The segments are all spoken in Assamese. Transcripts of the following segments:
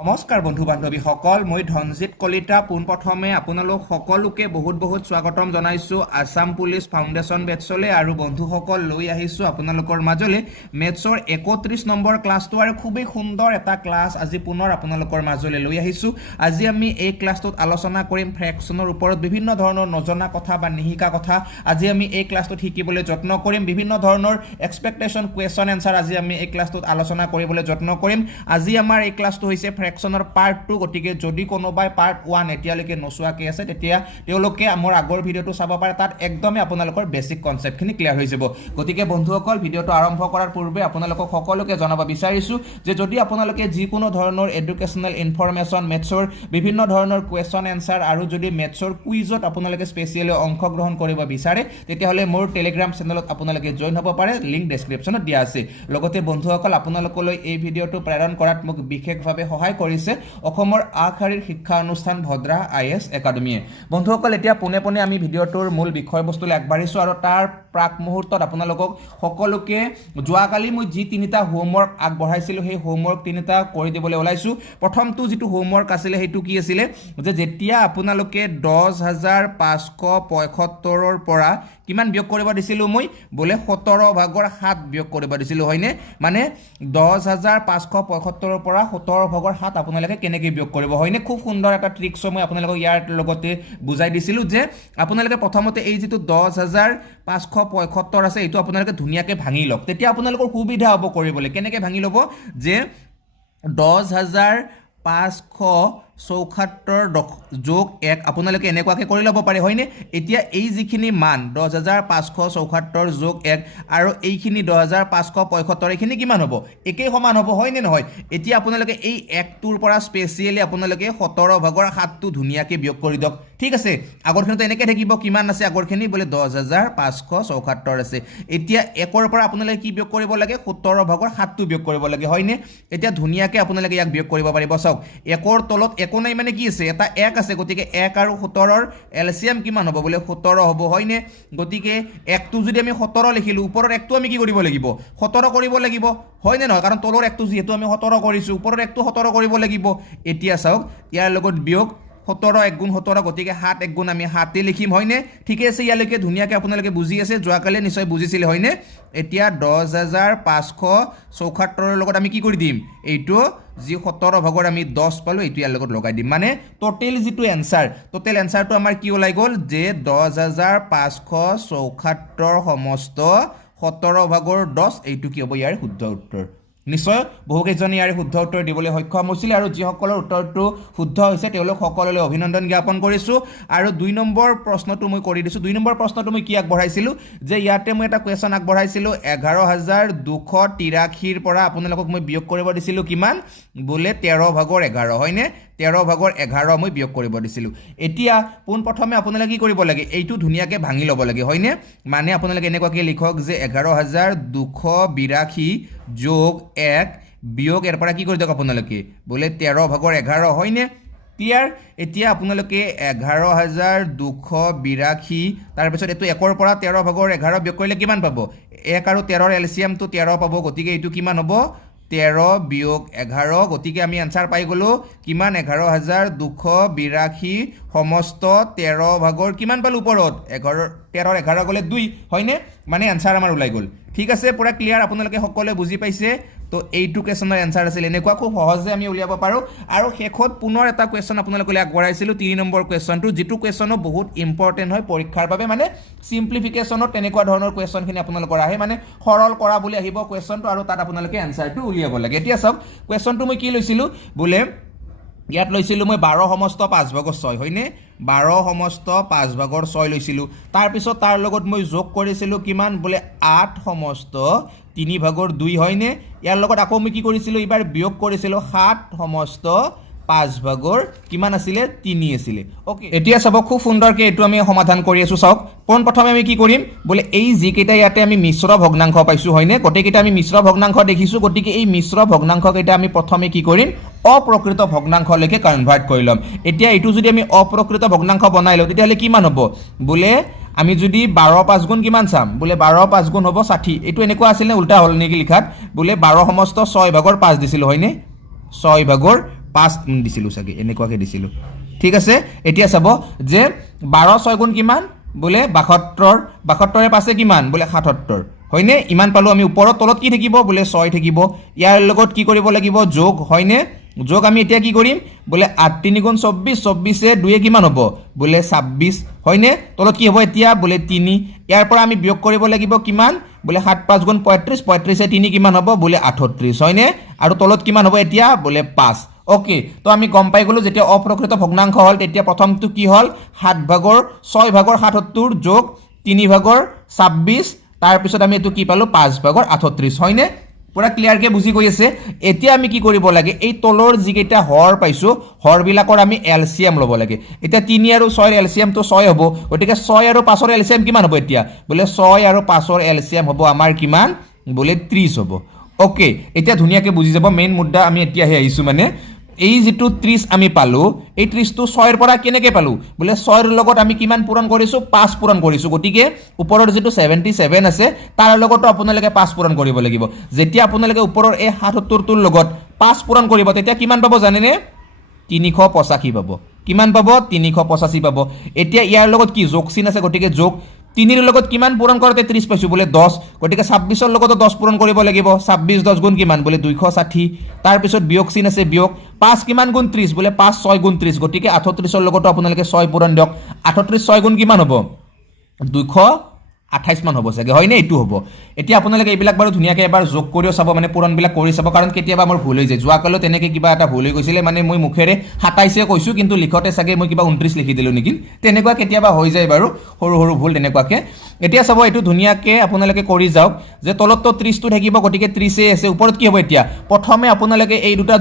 নমস্কাৰ বন্ধু বান্ধৱীসকল, মই ধনজিত কলিতা পোনপ্ৰথমে আপোনালোক সকলোকে বহুত স্বাগতম জনাইছোঁ আসাম পুলিচ ফাউণ্ডেশ্যন বেটছলৈ। আৰু বন্ধুসকল লৈ আহিছোঁ আপোনালোকৰ মাজলৈ মেথছৰ 31 নম্বৰ ক্লাছটো, আৰু খুবেই সুন্দৰ এটা ক্লাছ আজি পুনৰ আপোনালোকৰ মাজলৈ লৈ আহিছোঁ। আজি আমি এই ক্লাছটোত আলোচনা কৰিম ফ্ৰেকশ্যনৰ ওপৰত বিভিন্ন ধৰণৰ নজনা কথা বা নিশিকা কথা আজি আমি এই ক্লাছটোত শিকিবলৈ যত্ন কৰিম। বিভিন্ন ধৰণৰ এক্সপেক্টেশ্যন কুৱেশ্যন এনচাৰ আজি আমি এই ক্লাছটোত আলোচনা কৰিবলৈ যত্ন কৰিম। আজি আমাৰ এই ক্লাছটো হৈছে ফ্ৰেকশ্যনৰ পাৰ্ট 2, গতিকে যদি কোনোবাই পাৰ্ট 1 এতিয়ালৈকে নোচোৱাকৈ আছে তেতিয়া তেওঁলোকে আমাৰ আগৰ ভিডিঅ'টো চাব পাৰে। তাত একদমেই আপোনালোকৰ বেছিক কনচেপ্টখিনি ক্লিয়াৰ হৈ যাব। গতিকে বন্ধুসকল, ভিডিঅ'টো আৰম্ভ কৰাৰ পূৰ্বে আপোনালোকক সকলোকে জনাব বিচাৰিছোঁ যে যদি আপোনালোকে যিকোনো ধৰণৰ এডুকেশ্যনেল ইনফৰমেশ্যন, মেথছৰ বিভিন্ন ধৰণৰ কুৱেশ্যন এনচাৰ আৰু যদি মেথছৰ কুইজত আপোনালোকে স্পেচিয়েলি অংশগ্ৰহণ কৰিব বিচাৰে তেতিয়াহ'লে মোৰ টেলিগ্ৰাম চেনেলত আপোনালোকে জইন হ'ব পাৰে, লিংক ডেছক্ৰিপশ্যনত দিয়া আছে। লগতে বন্ধুসকল, আপোনালোকলৈ এই ভিডিঅ'টো প্ৰেৰণ কৰাত মোক বিশেষভাৱে সহায় কৰিছে অসমৰ আগশাৰীৰ শিক্ষা অনুষ্ঠান ভদ্ৰা IAS একাডেমীয়ে। বন্ধুসকল, এতিয়া পোনে আমি ভিডিঅ'টোৰ মূল বিষয়বস্তুলৈ আগবাঢ়িছোঁ আৰু তাৰ প্ৰাক মুহূৰ্তত আপোনালোকক সকলোকে যোৱাকালি মই যি 3টা হোমৱৰ্ক আগবঢ়াইছিলোঁ সেই হোমৱৰ্ক 3টা কৰি দিবলৈ ওলাইছোঁ। প্ৰথমটো যিটো হোমৱৰ্ক আছিলে সেইটো কি আছিলে যে যেতিয়া আপোনালোকে 10,575ৰ পৰা কিমান বিয়োগ কৰিব দিছিলোঁ মই বোলে 17/7 বিয়োগ কৰিব দিছিলোঁ, হয়নে? মানে 10,575ৰ পৰা 17/7 আপোনালোকে কেনেকৈ বিয়োগ কৰিব, হয়নে? খুব সুন্দৰ এটা ট্ৰিক্স মই আপোনালোকক ইয়াৰ লগতে বুজাই দিছিলোঁ যে আপোনালোকে প্ৰথমতে এই যিটো 10,575 আছে এইটো আপোনালোকে ধুনীয়াকৈ ভাঙি লওক, তেতিয়া আপোনালোকৰ সুবিধা হ'ব কৰিবলৈ। কেনেকৈ ভাঙি ল'ব যে 10,574 যোগ 1 আপোনালোকে এনেকুৱাকৈ কৰি ল'ব পাৰে, হয়নে? এতিয়া এই যিখিনি মান 10,574 যোগ 1 আৰু এইখিনি 10,575 এইখিনি কিমান হ'ব? একেই সমান হ'ব, হয়নে নহয়? এতিয়া আপোনালোকে এই 1টোৰ পৰা স্পেচিয়েলি আপোনালোকে 17/7টো ধুনীয়াকৈ বিয়োগ কৰি দিয়ক, ঠিক আছে? আগৰখিনিতো এনেকৈ থাকিব, কিমান আছে আগৰখিনি বোলে 10,574 আছে। এতিয়া 1ৰ পৰা আপোনালোকে কি বিয়োগ কৰিব লাগে? 17/7টো বিয়োগ কৰিব লাগে, হয়নে? এতিয়া ধুনীয়াকৈ আপোনালোকে ইয়াক বিয়োগ কৰিব পাৰিব। চাওক, 1ৰ তলত একো নাই মানে কি আছে? এটা 1 আছে, গতিকে 1 আৰু 17ৰ এলচিয়াম কিমান হ'ব? বোলে 17 হ'ব, হয়নে? গতিকে 1টো যদি আমি 17 লিখিলোঁ, ওপৰৰ 1টো আমি কি কৰিব লাগিব? 17 কৰিব লাগিব, হয়নে নহয়? কাৰণ তলৰ 1টো যিহেতু আমি 17 কৰিছোঁ, ওপৰৰ 1টো 17 কৰিব লাগিব। এতিয়া চাওক, ইয়াৰ লগত বিয়োগ 17 1 গুণ 17, গতিকে 7 1 গুণ আমি 7 লিখিম, হয়নে? ঠিকে আছে, ইয়ালৈকে ধুনীয়াকৈ আপোনালোকে বুজি আছে, যোৱাকালি নিশ্চয় বুজিছিলে, হয়নে? এতিয়া 10,574ৰ লগত আমি কি কৰি দিম? এইটো যি 17/7 আমি 10 পালোঁ এইটো ইয়াৰ লগত লগাই দিম। মানে টোটেল যিটো টোটেল এনচাৰটো আমাৰ কি ওলাই গ'ল যে 10,574 সমস্ত 17/10 এইটো কি হ'ব? ইয়াৰ শুদ্ধ উত্তৰ। নিশ্চয় বহুকেইজনে ইয়াৰ শুদ্ধ উত্তৰ দিবলৈ সক্ষম হৈছিলে, আৰু যিসকলৰ উত্তৰটো শুদ্ধ হৈছে তেওঁলোক সকলোলৈ অভিনন্দন জ্ঞাপন কৰিছোঁ। আৰু 2 নম্বৰ প্ৰশ্নটো মই কৰি দিছোঁ। 2 নম্বৰ প্ৰশ্নটো মই কি আগবঢ়াইছিলোঁ যে ইয়াতে মই এটা কুৱেশ্যন আগবঢ়াইছিলোঁ 11,283ৰ পৰা আপোনালোকক মই বিয়োগ কৰিব দিছিলোঁ কিমান? বোলে 13/11, হয়নে? 13/11 মই বিয়োগ কৰিব দিছিলোঁ। এতিয়া পোনপ্ৰথমে আপোনালোকে কি কৰিব লাগে? এইটো ধুনীয়াকৈ ভাঙি ল'ব লাগে, হয়নে? মানে আপোনালোকে এনেকুৱাকৈ লিখক যে 11,282 যোগ 1 বিয়োগ ইয়াৰ পৰা কি কৰি দিয়ক আপোনালোকে? বোলে 13/11, হয়নে? ক্লিয়াৰ? এতিয়া আপোনালোকে 11,282 তাৰপিছত এইটো 1ৰ পৰা 13/11 বিয়োগ কৰিলে কিমান পাব? 1 আৰু 13ৰ এলচিয়ামটো 13 পাব, গতিকে এইটো কিমান হ'ব? 13 বিয়োগ 11, গতিকে আমি এনচাৰ পাই গ'লোঁ কিমান? 11,282 সমস্ত 13/7 কিমান পালোঁ ওপৰত? 13ৰ 11 গ'লে 2, হয়নে? মানে এনচাৰ আমাৰ ওলাই গ'ল। ঠিক আছে, পুৰা ক্লিয়াৰ? আপোনালোকে সকলোৱে বুজি পাইছে? তো এইটো কুৱেশ্যনৰ এনচাৰ আছিল এনেকুৱা, খুব সহজে আমি উলিয়াব পাৰোঁ। আৰু শেষত পুনৰ এটা কুৱেশ্যন আপোনালোকলৈ আগবঢ়াইছিলোঁ 3 নম্বৰ কুৱেশ্যনটো, যিটো কুৱেশ্যনো বহুত ইম্পৰ্টেণ্ট হয় পৰীক্ষাৰ বাবে। মানে চিম্প্লিফিকেশ্যনত তেনেকুৱা ধৰণৰ কুৱেশ্যনখিনি আপোনালোকৰ আহে, মানে সৰল কৰা বুলি আহিব কুৱেশ্যনটো, আৰু তাত আপোনালোকে এনচাৰটো উলিয়াব লাগে। এতিয়া চাওক, কুৱেশ্যনটো মই কি লৈছিলোঁ? বোলে ইয়াত লৈছিলোঁ মই 12 সমস্ত 5/6, হয়নে? 12 সমস্ত 5/6 লৈছিলোঁ। তাৰপিছত তাৰ লগত মই যোগ কৰিছিলোঁ কিমান? বোলে 8 সমস্ত 3/2, হয়নে? ইয়াৰ লগত আকৌ মই কি কৰিছিলোঁ? এইবাৰ বিয়োগ কৰিছিলোঁ 7 সমস্ত 5/3 কিমান আছিলে? 3 আছিলে। অ'কে, এতিয়া চাব খুব সুন্দৰকৈ এইটো আমি সমাধান কৰি আছোঁ। চাওক, পোনপ্ৰথমে আমি কি কৰিম? বোলে এই যিকেইটা ইয়াতে আমি মিশ্ৰ ভগ্নাংশ পাইছোঁ, হয়নে? গোটেইকেইটা আমি মিশ্ৰ ভগ্নাংশ দেখিছোঁ, গতিকে এই মিশ্ৰ ভগ্নাংশকেইটা আমি প্ৰথমে কি কৰিম? অপ্ৰকৃত ভগ্নাংশলৈকে কনভাৰ্ট কৰি ল'ম। এতিয়া এইটো যদি আমি অপ্ৰকৃত ভগ্নাংশ বনাই লওঁ তেতিয়াহ'লে কিমান হ'ব? বোলে আমি যদি 12 5 গুণ কিমান চাম? বোলে 12 5 গুণ হ'ব 60। এইটো এনেকুৱা আছিল নে? উল্টা হ'ল নেকি লিখাত? বোলে 12 সমস্ত 6/5 দিছিলোঁ, হয়নে? 6/5 5 দিছিলোঁ চাগে এনেকুৱাকৈ দিছিলোঁ ঠিক আছে এতিয়া চাব যে 12 6 গুণ কিমান বোলে 72 72ৰে পাছে কিমান বোলে 77 হয়নে ইমান পালোঁ আমি ওপৰত তলত কি থাকিব বোলে 6 থাকিব ইয়াৰ লগত কি কৰিব লাগিব যোগ হয়নে যোগ আমি এতিয়া কি কৰিম বোলে 8 3 গুণ 24 24 2 কিমান হ'ব বোলে 26 হয়নে তলত কি হ'ব এতিয়া বোলে 3 ইয়াৰ পৰা আমি বিয়োগ কৰিব লাগিব কিমান বোলে 7 5 গুণ 35 35 3 কিমান হ'ব বোলে 38 হয়নে আৰু তলত কিমান হ'ব এতিয়া বোলে 5 ওকে তো আমি গম পাই গলো যেতিয়া অপ্ৰকৃত ভগ্নাংশ হল তেতিয়া প্ৰথমটো কি হল 7 ভাগৰ 6 ভাগৰ 77 যোগ 3 ভাগৰ 26 তাৰ পিছত আমি এটো কি পালো 5 ভাগৰ 38 হয়নে পুৰা ক্লিয়াৰকে বুজি গৈ আছে এতিয়া আমি কি কৰিব লাগে এই তলৰ যিকেইটা হৰ পাইছো হৰ বিলাকৰ আমি এলসিএম লব লাগে এতিয়া 3 আৰু 6 এৰ এলসিএম তো 6 হ'ব গটিকে 6 আৰু 5 এৰ এলসিএম কিমান হ'ব এতিয়া বলে 6 আৰু 5 এৰ এলসিএম হ'ব আমাৰ কিমান বলে 30 হ'ব ওকে এতিয়া ধুনিয়াকে বুজি যাব মেইন মুদ্দা আমি এতিয়া হে আইছো মানে এই যেটো 30 আমি পালো এই 30 তো 6 এর পৰা কেনেকে পালো বলে 6 এৰ লগত আমি কিমান পূৰণ কৰিছো 5 পূৰণ কৰিছো গটিকে ওপৰৰ যেটো 77 আছে তাৰ লগতো আপোনালোকে 5 পূৰণ কৰিব লাগিব যেতিয়া আপোনালোকে ওপৰৰ এই 77 টোৰ লগত 5 পূৰণ কৰিব তেতিয়া কিমান পাব জানেনে 385 পাব কিমান পাব 385 পাব এতিয়া ইয়াৰ লগত কি যোগ চিন আছে গটিকে যোগ 3 এৰ লগত কিমান পূৰণ কৰতে 30 পাইছো বলে 10 গটিকে 26 এৰ লগত 10 পূৰণ কৰিব লাগিব 26 10 গুণ কিমান বলে 260 তাৰ পিছত বিয়োগ চিন আছে বিয়োগ 5 কিমান গুণ 30 বলে 5 6 গুণ 30 গটিকে 38 এর লগত আপোনালোকে 6 পূৰণ দিয়ক 38 6 গুণ কিমান হ'ব 228 মান হ'ব চাগে হয়নে এটু হ'ব এতিয়া আপোনালোকে এইবিলাক বাৰু ধুনিয়াকে এবাৰ যোগ কৰিও চাব মানে পূৰণ বিলাক কৰি চাব কাৰণ কেতিয়াবা মোৰ ভুল হৈ যায় যোৱা কালো তেনেকে কিবা এটা ভুল হৈ গৈছিলে মানে মই মুখেৰে 27 কৈছো কিন্তু লিখতে চাগে মই কিবা 29 লিখি দিলো নেকি তেনেকুৱা কেতিয়াবা হৈ যায় বাৰু সৰু সৰু ভুল তেনেকুৱাকে এতিয়া চাব এটু ধুনিয়াকে আপোনালোকে কৰি যাওক যে তলত তো 30 টো থাকিব গটিকে 30 এ আছে ওপৰত কি হ'ব এতিয়া প্ৰথমে আপোনালোকে এই দুটা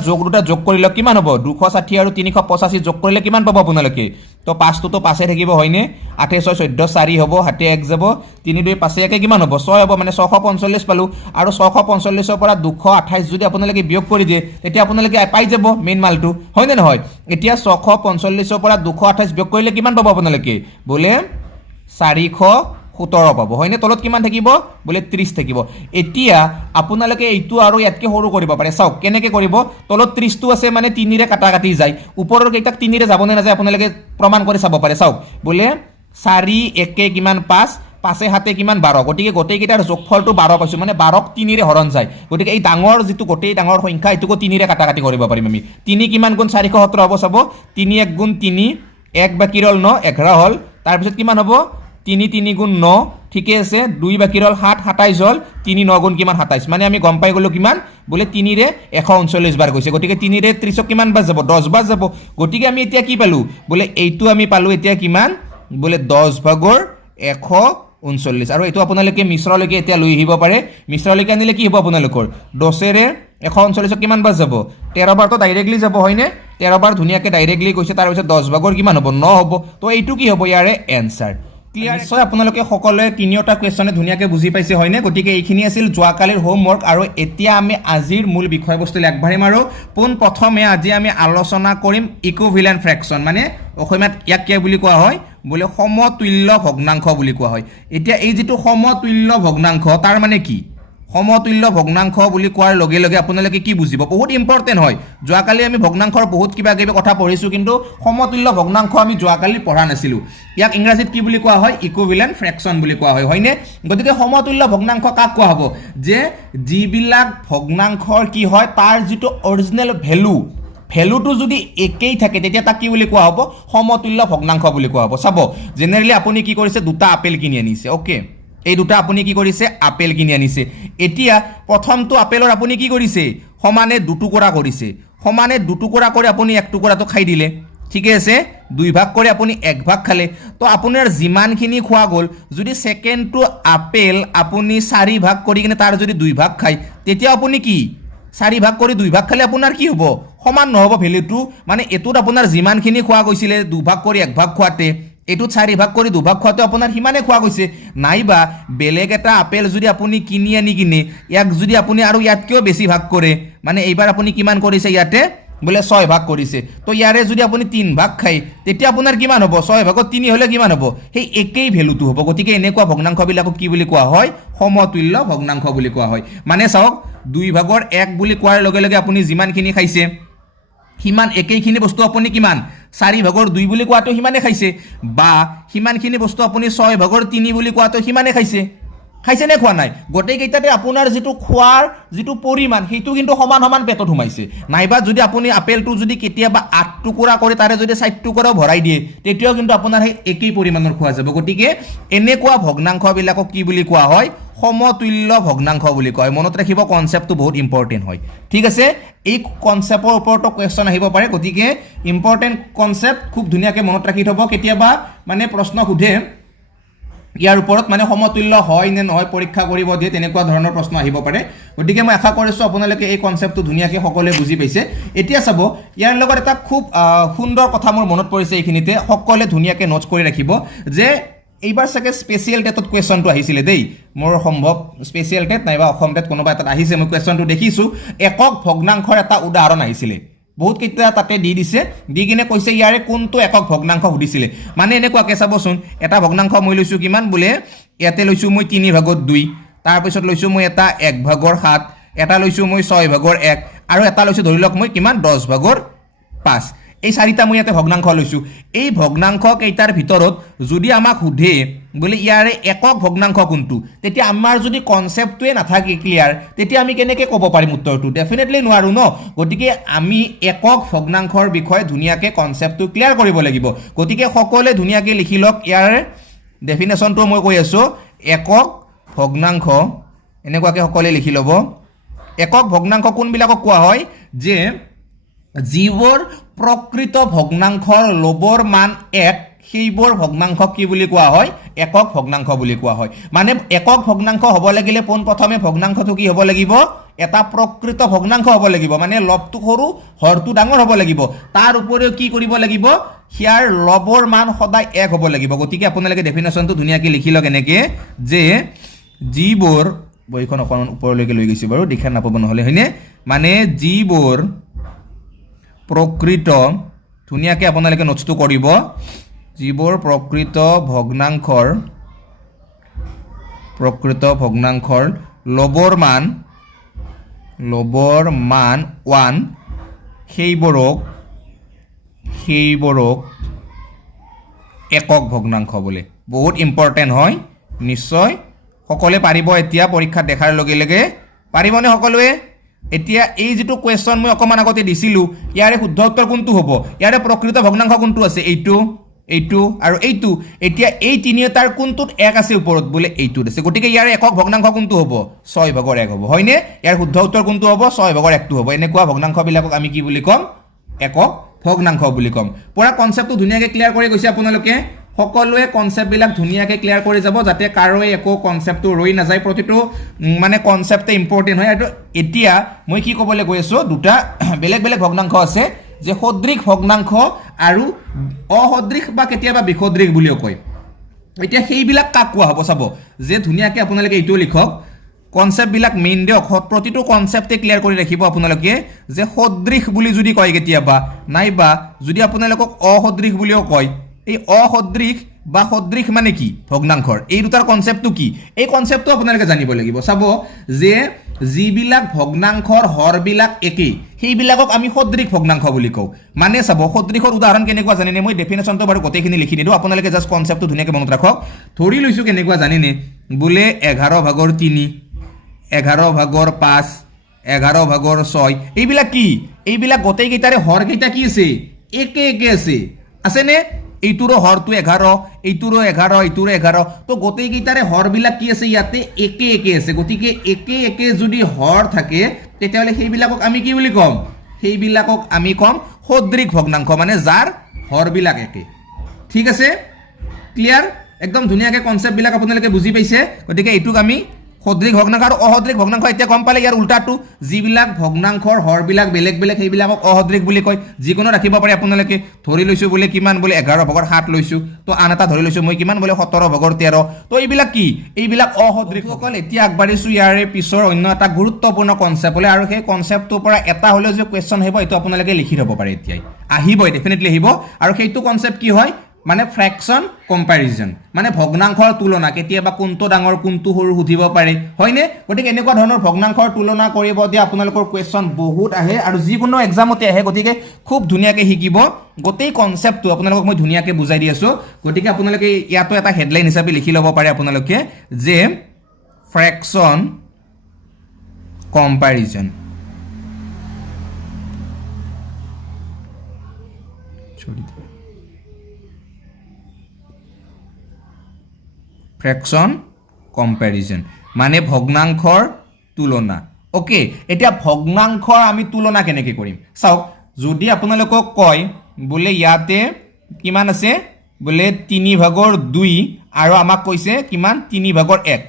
যোগ কৰিলে কিমান হ'ব 260 আৰু 385 যোগ কৰিলে কিমান পাব আপোনালোকে তো 5 তো 5 এ থাকিব হয়নে 8 6 14 4 হ'ব হাতে 1 যাব 3 2 5 একে কিমান হ'ব 6 হ'ব মানে 645 পালো আৰু 645 ৰ পৰা 228 যদি আপোনালোকে বিয়োগ কৰি দিয়ে তেতিয়া আপোনালোকে পাই যাব মেইন মালটো হয় নে নহয় এতিয়া 645 ৰ পৰা 228 বিয়োগ কৰিলে কিমান পাব আপোনালোকে বলে 417 পাব হয়নে তলত কিমান থাকিব বলে 30 থাকিব এতিয়া আপোনালোকে এইটো আৰু ইয়াতকে সৰু কৰিব পাৰে চাওক কেনেকে কৰিব তলত 30 টো আছে মানে 3 ৰে কাটা কাটি যায় ওপৰৰ কেইটাক 3 ৰে যাব নে নাযায় আপোনালোকে প্ৰমাণ কৰি চাব পাৰে চাওক বলে 4 1 কিমান 5 5 7 কিমান 12 গটিকে গোটেই কেইটাৰ যোগফলটো 12 পাইছো মানে 12ক 3 ৰে হৰণ যায় গটিকে এই ডাঙৰ যেটো গোটেই ডাঙৰ সংখ্যা এটুকো 3 ৰে কাটা কাটি কৰিব পাৰিম আমি 3 কিমান গুণ 417 হ'ব চাব 3 1 গুণ 3 1 বাকি ৰল 9 11 হল তাৰ পিছত কিমান হ'ব 3 3 গুণ 9 ঠিকে আছে 2 বাকি ৰল 7 27 হল 3 9 গুণ কিমান 27 মানে আমি গম পাই গলো কিমান বলে 3 ৰে 139 বাৰ গৈছে গটিকে 3 ৰে 30 কিমান বাৰ যাব 10 বাৰ যাব গটিকে আমি এতিয়া কি পালো বলে এইটো আমি পালো এতিয়া কিমান বলে 10 ভাগৰ 139 আৰু এটো আপোনালোকে মিশ্ৰলৈকে এতিয়া লৈ আহিব পাৰে মিশ্ৰলৈকে আনিলে কি হ'ব আপোনালোকৰ 10 ৰে 139 কিমান বাৰ যাব 13 বাৰ তো ডাইৰেক্টলি যাব হয়নে 13 বাৰ ধুনিয়াকে ডাইৰেক্টলি কৈছে তাৰ পিছত 10 ভাগৰ কিমান হ'ব 9 হ'ব তো এইটো কি হ'ব ইয়াৰে এনসাৰ ক্লিয়াৰ নিশ্চয় আপোনালোকে সকলোৱে তিনিটা কোৱেশ্চনে ধুনিয়াকে বুজি পাইছে হয়নে গটিকে এইখিনি আছিল যোৱাকালিৰ হোমৱৰ্ক আৰু এতিয়া আমি আজিৰ মূল বিষয়বস্তুলৈ আগবাঢ়িম আৰু পোন প্ৰথমে আজি আমি আলোচনা কৰিম ইকুইভেলেন্ট ফ্ৰেকচন মানে অসমীয়াত ইয়াক কি বুলি কোৱা হয় বলে সমতুল্য ভগ্নাংশ বুলি কোৱা হয় এতিয়া এই যেটো সমতুল্য ভগ্নাংশ তাৰ মানে কি সমতুল্য ভগ্নাংশ বুলি কোৱাৰ লগে লগে আপোনালোকে কি বুজিব বহুত ইম্পৰ্টেন্ট হয় যোৱাকালি আমি ভগ্নাংশৰ বহুত কিবা কিবি কথা পঢ়িছো কিন্তু সমতুল্য ভগ্নাংশ আমি যোৱাকালি পঢ়া নাছিলো ইয়াক ইংৰাজীত কি বুলি কোৱা হয় ইকুইভেলেন্ট ফ্ৰেকচন বুলি কোৱা হয় হয়নে গতিকে সমতুল্য ভগ্নাংশ কাক কোৱা হ'ব যে যিবিলাক ভগ্নাংশৰ কি হয় তাৰ যেটো অৰিজিনাল ভ্যালুটো যদি একেই থাকে তেতিয়া তাক কি বুলি কোৱা হ'ব সমতুল্য ভগ্নাংশ বুলি কোৱা হ'ব চাব জেনেৰেলি আপুনি কি কৰিছে দুটা আপেল কিনি আনিছে ওকে এই দুটা আপুনি কি কৰিছে আপেল কিনি আনিছে এতিয়া প্ৰথমটো আপেলৰ আপুনি কি কৰিছে সমানে দুটুকুৰা কৰিছে সমানে দুটুকুৰা কৰি আপুনি এক টুকুৰাটো খাই দিলে ঠিক আছে দুই ভাগ কৰি আপুনি এক ভাগ খালে তো আপোনাৰ জিমানখিনি খোৱা গল যদি সেকেন্ডটো আপেল আপুনি 4 ভাগ কৰি কিনে তাৰ যদি দুই ভাগ খাই তেতিয়া আপুনি কি 4 ভাগ কৰি দুই ভাগ খালে আপোনাৰ কি হ'ব সমান নহব ভ্যালুটো মানে এটোত আপোনাৰ জিমানখিনি খোৱা গৈছিলে দুই ভাগ কৰি এক ভাগ খোৱাতে এটো 4 ভাগ কৰি দুভাগ খোৱাতে আপোনাৰ হিমানে খোৱা গৈছে নাইবা বেলেগ এটা আপেল যদি আপুনি কিনি আনি কিনে ইয়াক যদি আপুনি আৰু ইয়াতকেও বেছি ভাগ কৰে মানে এইবাৰ আপুনি কিমান কৰিছে ইয়াতে বলে 6 ভাগ কৰিছে তো ইয়াৰে যদি আপুনি 3 ভাগ খাই তেতিয়া আপোনাৰ কিমান হ'ব 6 ভাগত 3 হলে কিমান হ'ব সেই একেই ভ্যালুটো হ'ব গতিকে এনেকুৱা ভগ্নাংশ বিলাকক কি বুলি কোৱা হয় সমতুল্য ভগ্নাংশ বুলি কোৱা হয় মানে চাওক 2 ভাগৰ 1 বুলি কোৱাৰ লগে লগে আপুনি জিমানখিনি খাইছে সিমান একেইখিনি বস্তু আপুনি কিমান 4/2 বুলি কোৱাটো সিমানে খাইছে বা সিমানখিনি বস্তু আপুনি 6/3 বুলি কোৱাটো সিমানে খাইছে নে খোৱা নাই গোটেইকেইটাতে আপোনাৰ যিটো খোৱাৰ যিটো পৰিমাণ সেইটো কিন্তু সমান সমান পেটত সোমাইছে নাইবা যদি আপুনি আপেলটো যদি কেতিয়াবা 8 টুকুৰা কৰি তাৰে যদি 4 টুকুৰাও ভৰাই দিয়ে তেতিয়াও কিন্তু আপোনাৰ সেই একেই পৰিমাণৰ খোৱা যাব গতিকে এনেকুৱা ভগ্নাংশবিলাকক কি বুলি কোৱা হয় সমতুল্য ভগ্নাংশ বুলি কয় মনত ৰাখিব কনসেপ্টটো বহুত ইম্পৰ্টেন্ট হয় ঠিক আছে এই কনসেপ্টৰ ওপৰত কোৱেশ্চন আহিব পাৰে গতিকে ইম্পৰ্টেন্ট কনসেপ্ট খুব ধুনীয়াকৈ মনত ৰাখি থব কেতিয়াবা মানে প্ৰশ্ন সুধে ইয়াৰ ওপৰত মানে সমতুল্য হয় নে নহয় পৰীক্ষা কৰিব দিয়ে তেনেকুৱা ধৰণৰ প্ৰশ্ন আহিব পাৰে গতিকে মই আশা কৰিছো আপোনালোকে এই কনসেপ্টটো ধুনীয়াকৈ সকলোৱে বুজি পাইছে এতিয়া চাব ইয়াৰ লগত এটা খুব সুন্দৰ কথা মোৰ মনত পৰিছে এইখিনিতে সকলোৱে ধুনীয়াকৈ নোটছ কৰি ৰাখিব যে এইবাৰ সাকে স্পেশাল টেটত কোৱেশ্চনটো আহিছিলে দেই মোৰ সম্ভৱ স্পেশাল টেট নাইবা অসম টেট কোনোবা এটা আহিছে মই কোৱেশ্চনটো দেখিছো একক ভগ্নাংশৰ এটা উদাহৰণ আহিছিলে বহুত কেইটা তাতে দি দিছে দি কিনে কৈছে ইয়াৰে কোনটো একক ভগ্নাংশ সুধিছিলে মানে এনেকুৱাকৈ চাবচোন এটা ভগ্নাংশ মই লৈছো কিমান বোলে ইয়াতে লৈছো মই 3/2 তাৰ পিছত লৈছো মই এটা 1/7 এটা লৈছো মই 6/1 আৰু এটা লৈছো ধৰি লওক মই কিমান 10/5 এই চাৰিটা মই ইয়াতে ভগ্নাংশ লৈছো এই ভগ্নাংশ কেইটাৰ ভিতৰত যদি আমাক সুধে বলে ইয়াৰে একক ভগ্নাংশ কোনটো তেতিয়া আমাৰ যদি কনসেপ্টটোৱে নাথাকে ক্লিয়াৰ তেতিয়া আমি কেনেকৈ ক'ব পাৰিম উত্তৰটো ডেফিনেটলি নোৱাৰো ন গতিকে আমি একক ভগ্নাংশৰ বিষয়ে ধুনীয়াকৈ কনসেপ্টটো ক্লিয়াৰ কৰিব লাগিব গতিকে সকলোৱে ধুনীয়াকৈ লিখি লওক ইয়াৰ ডেফিনেশ্যনটো মই কৈ আছো একক ভগ্নাংশ এনেকুৱাকৈ সকলোৱে লিখি ল'ব একক ভগ্নাংশ কোনবিলাকক কোৱা হয় যে যিবোৰ প্ৰকৃত ভগ্নাংশৰ লবৰ মান 1 সেইবোৰ ভগ্নাংশক কি বুলি কোৱা হয় একক ভগ্নাংশ বুলি কোৱা হয় মানে একক ভগ্নাংশ হ'ব লাগিলে পোন প্ৰথমে ভগ্নাংশটো কি হ'ব লাগিব এটা প্ৰকৃত ভগ্নাংশ হ'ব লাগিব মানে লবটো সৰু হৰটো ডাঙৰ হ'ব লাগিব তাৰ উপৰিও কি কৰিব লাগিব হিয়াৰ লবৰ মান সদায় 1 হ'ব লাগিব গতিকে আপোনালোকে ডেফিনেশ্যনটো ধুনীয়াকৈ লিখি লওক এনেকে যে যিবোৰ বইখন অকণ ওপৰলৈকে লৈ গৈছো বাৰু দেখা নাপাব নহলে হয়নে মানে যিবোৰ প্ৰকৃত ধুনীয়াকৈ আপোনালোকে নোটছটো কৰিব যিবোৰ প্ৰকৃত ভগ্নাংশৰ লবৰ মান 1 সেইবোৰক একক ভগ্নাংশ বোলে বহুত ইম্পৰ্টেন্ট হয় নিশ্চয় সকলোৱে পাৰিব এতিয়া পৰীক্ষা দেখাৰ লগে লগে পাৰিবনে সকলোৱে এতিয়া এই যেটো কোৱেশ্চন মই অকমান আগতে দিছিলো ইয়াৰে শুদ্ধ উত্তৰ কোনটো হ'ব ইয়াৰে প্ৰকৃত ভগ্নাংশ কোনটো আছে এইটো আৰু এইটো এতিয়া এই তিনিটাৰ কোনটোত 1 আছে ওপৰত বলে এইটো আছে গতিকে ইয়াৰে একক ভগ্নাংশ কোনটো হ'ব 6/1 হ'ব হয়নে ইয়াৰ শুদ্ধ উত্তৰ কোনটো হ'ব 6/1 হ'ব এনেকুৱা ভগ্নাংশ বিলাকক আমি কি বুলি কম একক ভগ্নাংশ বুলি কম পুৰা কনসেপ্টটো ধুনীয়াকৈ ক্লিয়াৰ কৰি গৈছে আপোনালোকে সকলোৱে কনসেপ্ট বিলাক ধুনীয়াকৈ ক্লিয়াৰ কৰি যাব যাতে কাৰোৱে একো কনসেপ্টটো ৰৈ নাযায় প্ৰতিটো মানে কনসেপ্টে ইম্পৰ্টেন্ট হয় আৰু এতিয়া মই কি ক'বলৈ গৈ আছো দুটা বেলেগ বেলেগ ভগ্নাংশ আছে যে সদৃশ ভগ্নাংশ আৰু অসদৃশ বা কেতিয়াবা বিসদৃশ বুলিও কয় এতিয়া সেইবিলাক কাক কোৱা হ'ব চাব যে ধুনীয়াকৈ আপোনালোকে এইটো লিখক কনসেপ্ট বিলাক মেইন দিয়ক প্ৰতিটো কনসেপ্টে ক্লিয়াৰ কৰি ৰাখিব আপোনালোকে যে সদৃশ বুলি যদি কয় কেতিয়াবা নাইবা যদি আপোনালোকক অসদৃশ বুলিও কয় এই অসদৃশ বা সদৃশ মানে কি ভগ্নাংশৰ এই দুটাৰ কনসেপ্টটো কি এই কনসেপ্টটো আপোনালোকে জানিব লাগিব চাব যে যিবিলাক ভগ্নাংশৰ হৰবিলাক একেই সেইবিলাকক আমি সদৃশ ভগ্নাংশ বুলি কওঁ মানে চাব সদৃশৰ উদাহৰণ কেনেকুৱা জানিনে মই ডেফিনেশ্যনটো বাৰু গোটেইখিনি লিখি দিওঁ আপোনালোকে জাষ্ট কনসেপ্টটো ধুনীয়াকৈ মনত ৰাখক ধৰি লৈছো কেনেকুৱা জানিনে বোলে 11/3 11/5 11/6 এইবিলাক কি এইবিলাক গোটেইকেইটাৰে হৰ কেইটা কি আছে একে আছে নে এইটোৰো হৰটো 11 এইটোৰো 11 এইটোৰো 11 তো গোটেইকেইটাৰে হৰবিলাক কি আছে ইয়াতে একে আছে গতিকে একে যদি হৰ থাকে তেতিয়াহলে সেইবিলাকক আমি কি বুলি কম সেইবিলাকক আমি কম সদৃশ ভগ্নাংশ মানে যাৰ হৰবিলাক একে ঠিক আছে ক্লিয়াৰ একদম ধুনীয়াকৈ কনসেপ্ট বিলাক আপোনালোকে বুজি পাইছে গতিকে এইটোক আমি সদৃশ ভগ্নাংশ আৰু অসদৃশ ভগ্নাংশ এতিয়া গম পালে ইয়াৰ উল্টাটো যিবিলাক ভগ্নাংশৰ হৰবিলাক বেলেগ সেইবিলাকক অসদৃশ বুলি কয় যিকোনো ৰাখিব পাৰে আপোনালোকে ধৰি লৈছো বোলে কিমান বোলে 11/7 লৈছো তো আন এটা ধৰি লৈছো মই কিমান বোলে 17/13 তো এইবিলাক কি এইবিলাক অসদৃশ অকল এতিয়া আগবাঢ়িছো ইয়াৰে পিছৰ অন্য এটা গুৰুত্বপূৰ্ণ কনসেপ্টলে আৰু সেই কনসেপ্টটোৰ পৰা এটা হলে যে কোৱেশ্চন আহিব এইটো আপোনালোকে লিখি থব পাৰে এতিয়াই আহিব ডেফিনেটলি আহিব আৰু সেইটো কনসেপ্ট কি হয় মানে ফ্ৰেকশ্যন কম্পেৰিজন মানে ভগ্নাংশৰ তুলনা কেতিয়াবা কোনটো ডাঙৰ কোনটো সৰু সুধিব পাৰে হয়নে গতিকে এনেকুৱা ধৰণৰ ভগ্নাংশৰ তুলনা কৰিব দিয়া আপোনালোকৰ কুৱেশ্যন বহুত আহে আৰু যিকোনো এক্সামতে আহে গতিকে খুব ধুনীয়াকৈ শিকিব গোটেই কনচেপ্টটো আপোনালোকক মই ধুনীয়াকৈ বুজাই দি আছোঁ গতিকে আপোনালোকে ইয়াতো এটা হেডলাইন হিচাপে লিখি ল'ব পাৰে আপোনালোকে যে ফ্ৰেকশ্যন কম্পেৰিজন ফ্ৰেকশ্যন কম্পেৰিজন মানে ভগ্নাংশৰ তুলনা ওকে এতিয়া ভগ্নাংশৰ আমি তুলনা কেনেকৈ কৰিম চাওক যদি আপোনালোকক কয় বোলে ইয়াতে কিমান আছে বোলে 3/2 আৰু আমাক কৈছে কিমান 3/1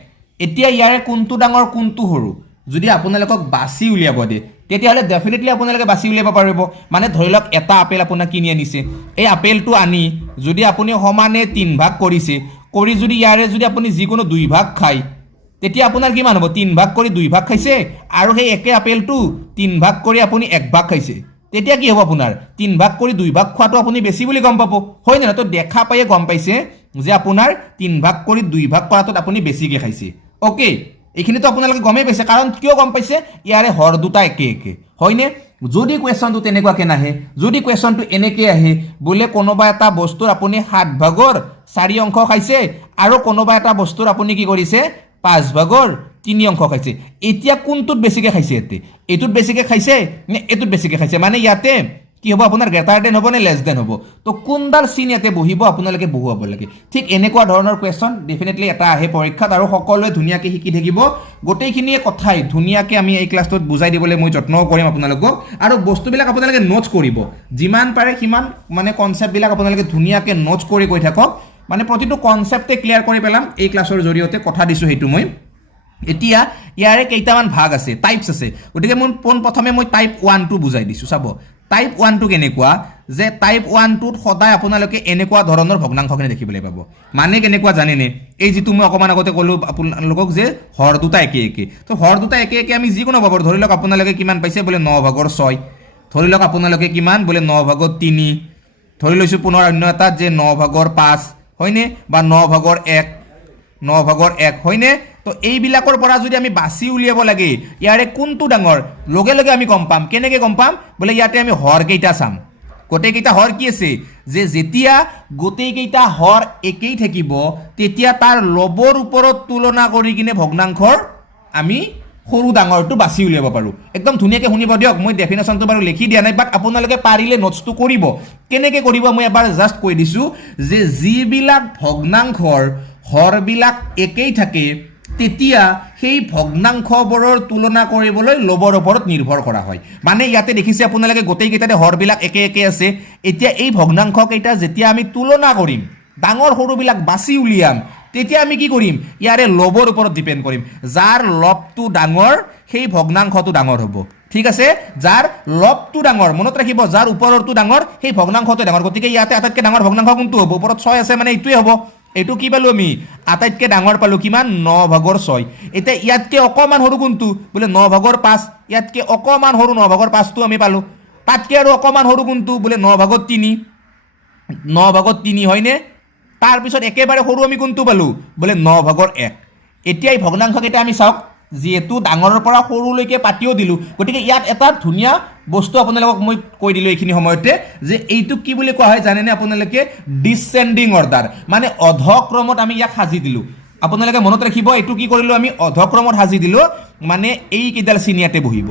এতিয়া ইয়াৰে কোনটো ডাঙৰ কোনটো সৰু যদি আপোনালোকক বাছি উলিয়াব দিয়ে তেতিয়াহ'লে ডেফিনেটলি আপোনালোকে বাছি উলিয়াব পাৰিব মানে ধৰি লওক এটা আপেল আপোনাক কিনি আনিছে এই আপেলটো আনি যদি আপুনি সমানে 3 ভাগ কৰিছে কৰি যদি ইয়াৰে যদি আপুনি যিকোনো 2 ভাগ খায় তেতিয়া আপোনাৰ কিমান হ'ব 3 ভাগ কৰি 2 ভাগ খাইছে আৰু সেই একে আপেলটো 3 ভাগ কৰি আপুনি 1 ভাগ খাইছে তেতিয়া কি হ'ব আপোনাৰ 3 ভাগ কৰি 2 ভাগ খোৱাটো আপুনি বেছি বুলি গম পাব হয় না তো দেখা পায়ে গম পাইছে যে আপোনাৰ 3 ভাগ কৰি 2 ভাগ কৰাটোত আপুনি বেছিকৈ খাইছে ওকে এইখিনিতো আপোনালোকে গমেই পাইছে কাৰণ কিয় গম পাইছে ইয়াৰে হৰ দুটা একে একে হয়নে যদি কুৱেশ্যনটো তেনেকুৱাকৈ নাহে যদি কুৱেশ্যনটো এনেকৈ আহে বোলে কোনোবা এটা বস্তুৰ আপুনি 7 ভাগৰ 4 অংশ খাইছে আৰু কোনোবা এটা বস্তুৰ আপুনি কি কৰিছে 5 ভাগৰ 3 অংশ খাইছে এতিয়া কোনটোত বেছিকৈ খাইছে এইটোত বেছিকৈ খাইছে নে এইটোত বেছিকৈ খাইছে মানে ইয়াতে কি হ'ব আপোনাৰ গ্ৰেটাৰ দেন হ'ব নে লেছ দেন হ'ব তো কোনডাল চিন ইয়াতে বহিব আপোনালোকে বহুৱাব লাগে ঠিক এনেকুৱা ধৰণৰ কুৱেশ্যন ডেফিনেটলি এটা আহে পৰীক্ষাত আৰু সকলোৱে ধুনীয়াকৈ শিকি থাকিব গোটেইখিনিয়ে কথাই ধুনীয়াকৈ আমি এই ক্লাছটোত বুজাই দিবলৈ মই যত্ন কৰিম আপোনালোকক আৰু বস্তুবিলাক আপোনালোকে নোটছ কৰিব যিমান পাৰে সিমান মানে কনচেপ্টবিলাক আপোনালোকে ধুনীয়াকৈ নোটছ কৰি গৈ থাকক মানে প্ৰতিটো কনচেপ্টে ক্লিয়াৰ কৰি পেলাম এই ক্লাছৰ জৰিয়তে কথা দিছোঁ সেইটো মই এতিয়া ইয়াৰে কেইটামান ভাগ আছে টাইপছ আছে গতিকে মই পোনপ্ৰথমে মই টাইপ 1টো বুজাই দিছোঁ চাব টাইপ 1টো কেনেকুৱা যে টাইপ 1টোত সদায় আপোনালোকে এনেকুৱা ধৰণৰ ভগ্নাংশখিনি দেখিবলৈ পাব মানে কেনেকুৱা জানেনে এই যিটো মই অকণমান আগতে ক'লোঁ আপোনালোকক যে হৰ দুটা একে একে তো হৰ দুটা একে একে আমি যিকোনো পাব ধৰি লওক আপোনালোকে কিমান পাইছে বোলে 9/6 ধৰি লওক আপোনালোকে কিমান বোলে 9/3 ধৰি লৈছোঁ পুনৰ অন্য এটা যে 9/5 হয়নে বা 9/1 9/1 হয়নে তো এইবিলাকৰ পৰা যদি আমি বাছি উলিয়াব লাগে ইয়াৰে কোনটো ডাঙৰ লগে লগে আমি গম পাম কেনেকৈ গম পাম বোলে ইয়াতে আমি হৰ কেইটা চাম গোটেইকেইটা হৰ কি আছে যে যেতিয়া গোটেইকেইটা হৰ একেই থাকিব তেতিয়া তাৰ লবৰ ওপৰত তুলনা কৰি কিনে ভগ্নাংশৰ আমি সৰু ডাঙৰটো বাছি উলিয়াব পাৰোঁ একদম ধুনীয়াকৈ শুনিব দিয়ক মই ডেফিনেশ্যনটো বাৰু লিখি দিয়া নাই বাট আপোনালোকে পাৰিলে নোটছটো কৰিব কেনেকৈ কৰিব মই এবাৰ জাষ্ট কৈ দিছোঁ যে যিবিলাক ভগ্নাংশৰ হৰবিলাক একেই থাকে তেতিয়া সেই ভগ্নাংশবোৰৰ তুলনা কৰিবলৈ লবৰ ওপৰত নিৰ্ভৰ কৰা হয় মানে ইয়াতে দেখিছে আপোনালোকে গোটেইকেইটাতে হৰবিলাক একে একে আছে এতিয়া এই ভগ্নাংশকেইটা যেতিয়া আমি তুলনা কৰিম ডাঙৰ সৰুবিলাক বাছি উলিয়াম তেতিয়া আমি কি কৰিম ইয়াৰে লবৰ ওপৰত ডিপেণ্ড কৰিম যাৰ লবটো ডাঙৰ সেই ভগ্নাংশটো ডাঙৰ হ'ব ঠিক আছে যাৰ লবটো ডাঙৰ মনত ৰাখিব যাৰ ওপৰৰটো ডাঙৰ সেই ভগ্নাংশটো ডাঙৰ গতিকে ইয়াতে আটাইতকৈ ডাঙৰ ভগ্নাংশ কোনটো হ'ব ওপৰত 6 আছে মানে এইটোৱে হ'ব এইটো কি পালোঁ আমি আটাইতকৈ ডাঙৰ পালোঁ কিমান 9/6 এতিয়া ইয়াতকৈ অকণমান সৰু কোনটো বোলে 9/5 ইয়াতকৈ অকণমান সৰু 9/5টো আমি পালোঁ তাতকৈ আৰু অকণমান সৰু কোনটো বোলে 9/3 9/3 হয়নে তাৰপিছত একেবাৰে সৰু আমি কোনটো পালোঁ বোলে 9/1 এতিয়া এই ভগ্নাংশকেইটা আমি চাওক যিহেতু ডাঙৰৰ পৰা সৰুলৈকে পাতিও দিলোঁ গতিকে ইয়াত এটা ধুনীয়া বস্তু আপোনালোকক মই কৈ দিলোঁ এইখিনি সময়তে যে এইটো কি বুলি কোৱা হয় জানেনে আপোনালোকে ডিচেণ্ডিং অৰ্ডাৰ মানে অধক্ৰমত আমি ইয়াক সাজি দিলোঁ আপোনালোকে মনত ৰাখিব এইটো কি কৰিলোঁ আমি অধক্ৰমত সাজি দিলোঁ মানে এইকেইডাল চিনিয়াতে বহিব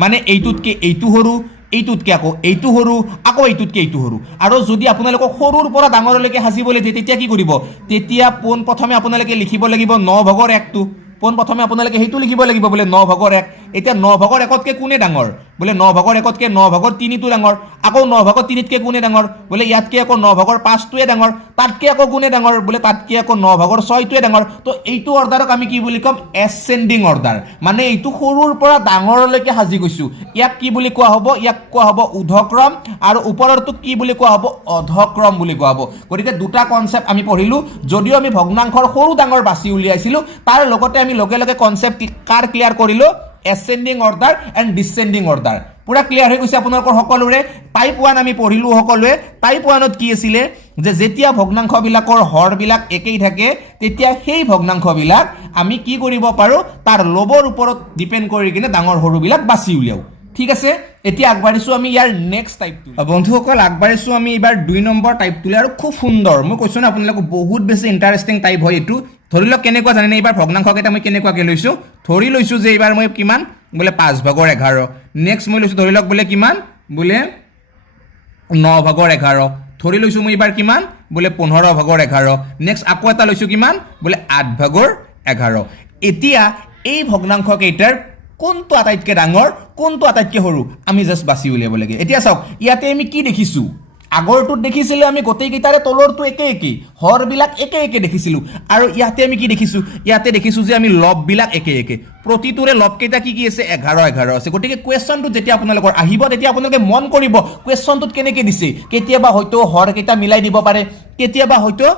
মানে এইটোতকৈ এইটো সৰু এইটোতকৈ আকৌ এইটো সৰু আকৌ এইটোতকৈ এইটো সৰু আৰু যদি আপোনালোকক সৰুৰ পৰা ডাঙৰলৈকে সাজিবলৈ দিয়ে তেতিয়া কি কৰিব তেতিয়া পোনপ্ৰথমে আপোনালোকে লিখিব লাগিব 9/1টো পোনপ্ৰথমে আপোনালোকে সেইটো লিখিব লাগিব বোলে 9/1 এতিয়া 9/1তকৈ কোনে ডাঙৰ বোলে 9/1তকৈ 9/3টো ডাঙৰ আকৌ 9/3তকৈ কোনে ডাঙৰ বোলে ইয়াতকৈ আকৌ 9/5টোৱে ডাঙৰ তাতকৈ আকৌ কোনে ডাঙৰ বোলে তাতকৈ আকৌ 9/6টোৱে ডাঙৰ তো এইটো অৰ্ডাৰক আমি কি বুলি ক'ম এছেণ্ডিং অৰ্ডাৰ মানে এইটো সৰুৰ পৰা ডাঙৰলৈকে সাজি গৈছোঁ ইয়াক কি বুলি কোৱা হ'ব ইয়াক কোৱা হ'ব ঊৰ্ধ্বক্ৰম আৰু ওপৰৰটোক কি বুলি কোৱা হ'ব অধক্ৰম বুলি কোৱা হ'ব গতিকে দুটা কনচেপ্ট আমি পঢ়িলোঁ যদিও আমি ভগ্নাংশৰ সৰু ডাঙৰ বাছি উলিয়াইছিলোঁ তাৰ লগতে আমি লগে লগে কনচেপ্ট কাৰ ক্লিয়াৰ কৰিলোঁ ascending order and descending order পুৰা ক্লিয়াৰ হৈ গৈছে আপোনালোকৰ সকলোৰে টাইপ 1 আমি পঢ়িলো সকলোৱে টাইপ 1ত কি আছিল যে যেতিয়া ভগ্নাংশবিলাকৰ হৰবিলাক একেই থাকে তেতিয়া সেই ভগ্নাংশবিলাক আমি কি কৰিব পাৰো তাৰ লবৰ ওপৰত ডিপেন্ড কৰি কিনে ডাঙৰ সৰুবিলাক বাছি উলিয়াও ঠিক আছে এতিয়া আগবাঢ়িছো আমি ইয়াৰ নেক্সট টাইপটো বন্ধুসকল আগবাঢ়িছো আমি এবাৰ 2 নম্বৰ টাইপটোলে আৰু খুব সুন্দৰ মই কৈছো না আপোনালোকক বহুত বেছি ইন্টাৰেষ্টিং টাইপ হয় এটো ধৰি লওক কেনেকুৱা জানেনে এবাৰ ভগ্নাংশকেইটা মই কেনেকুৱাকে লৈছো ধৰি লৈছো যে এবাৰ মই কিমান বোলে 5/11 নেক্সট মই লৈছো ধৰি লওক বোলে কিমান বোলে 9/11 ধৰি লৈছো মই এবাৰ কিমান বোলে 15/11 নেক্সট আকৌ এটা লৈছো কিমান বোলে 8/11 এতিয়া এই ভগ্নাংশকেইটাৰ কোনটো আটাইতকৈ ডাঙৰ কোনটো আটাইতকৈ সৰু আমি জাস্ট বাছি উলিয়াব লাগে এতিয়া চাওক ইয়াতে আমি কি দেখিছো আগৰটোত দেখিছিলে আমি গোটেই কেইটাৰে তলৰটো একে একে হৰবিলাক একে একে দেখিছিলো আৰু ইয়াতে আমি কি দেখিছো ইয়াতে দেখিছো যে আমি লববিলাক একে একে প্ৰতিটোৰে লব কেইটা কি আছে 11 আছে গতিকে কোৱেশ্চনটো যেতিয়া আপোনালোকৰ আহিব তেতিয়া আপোনালোকে মন কৰিব কোৱেশ্চনটোত কেনেকৈ দিছে কেতিয়াবা হয়তো হৰ কেইটা মিলাই দিব পাৰে কেতিয়াবা হয়তো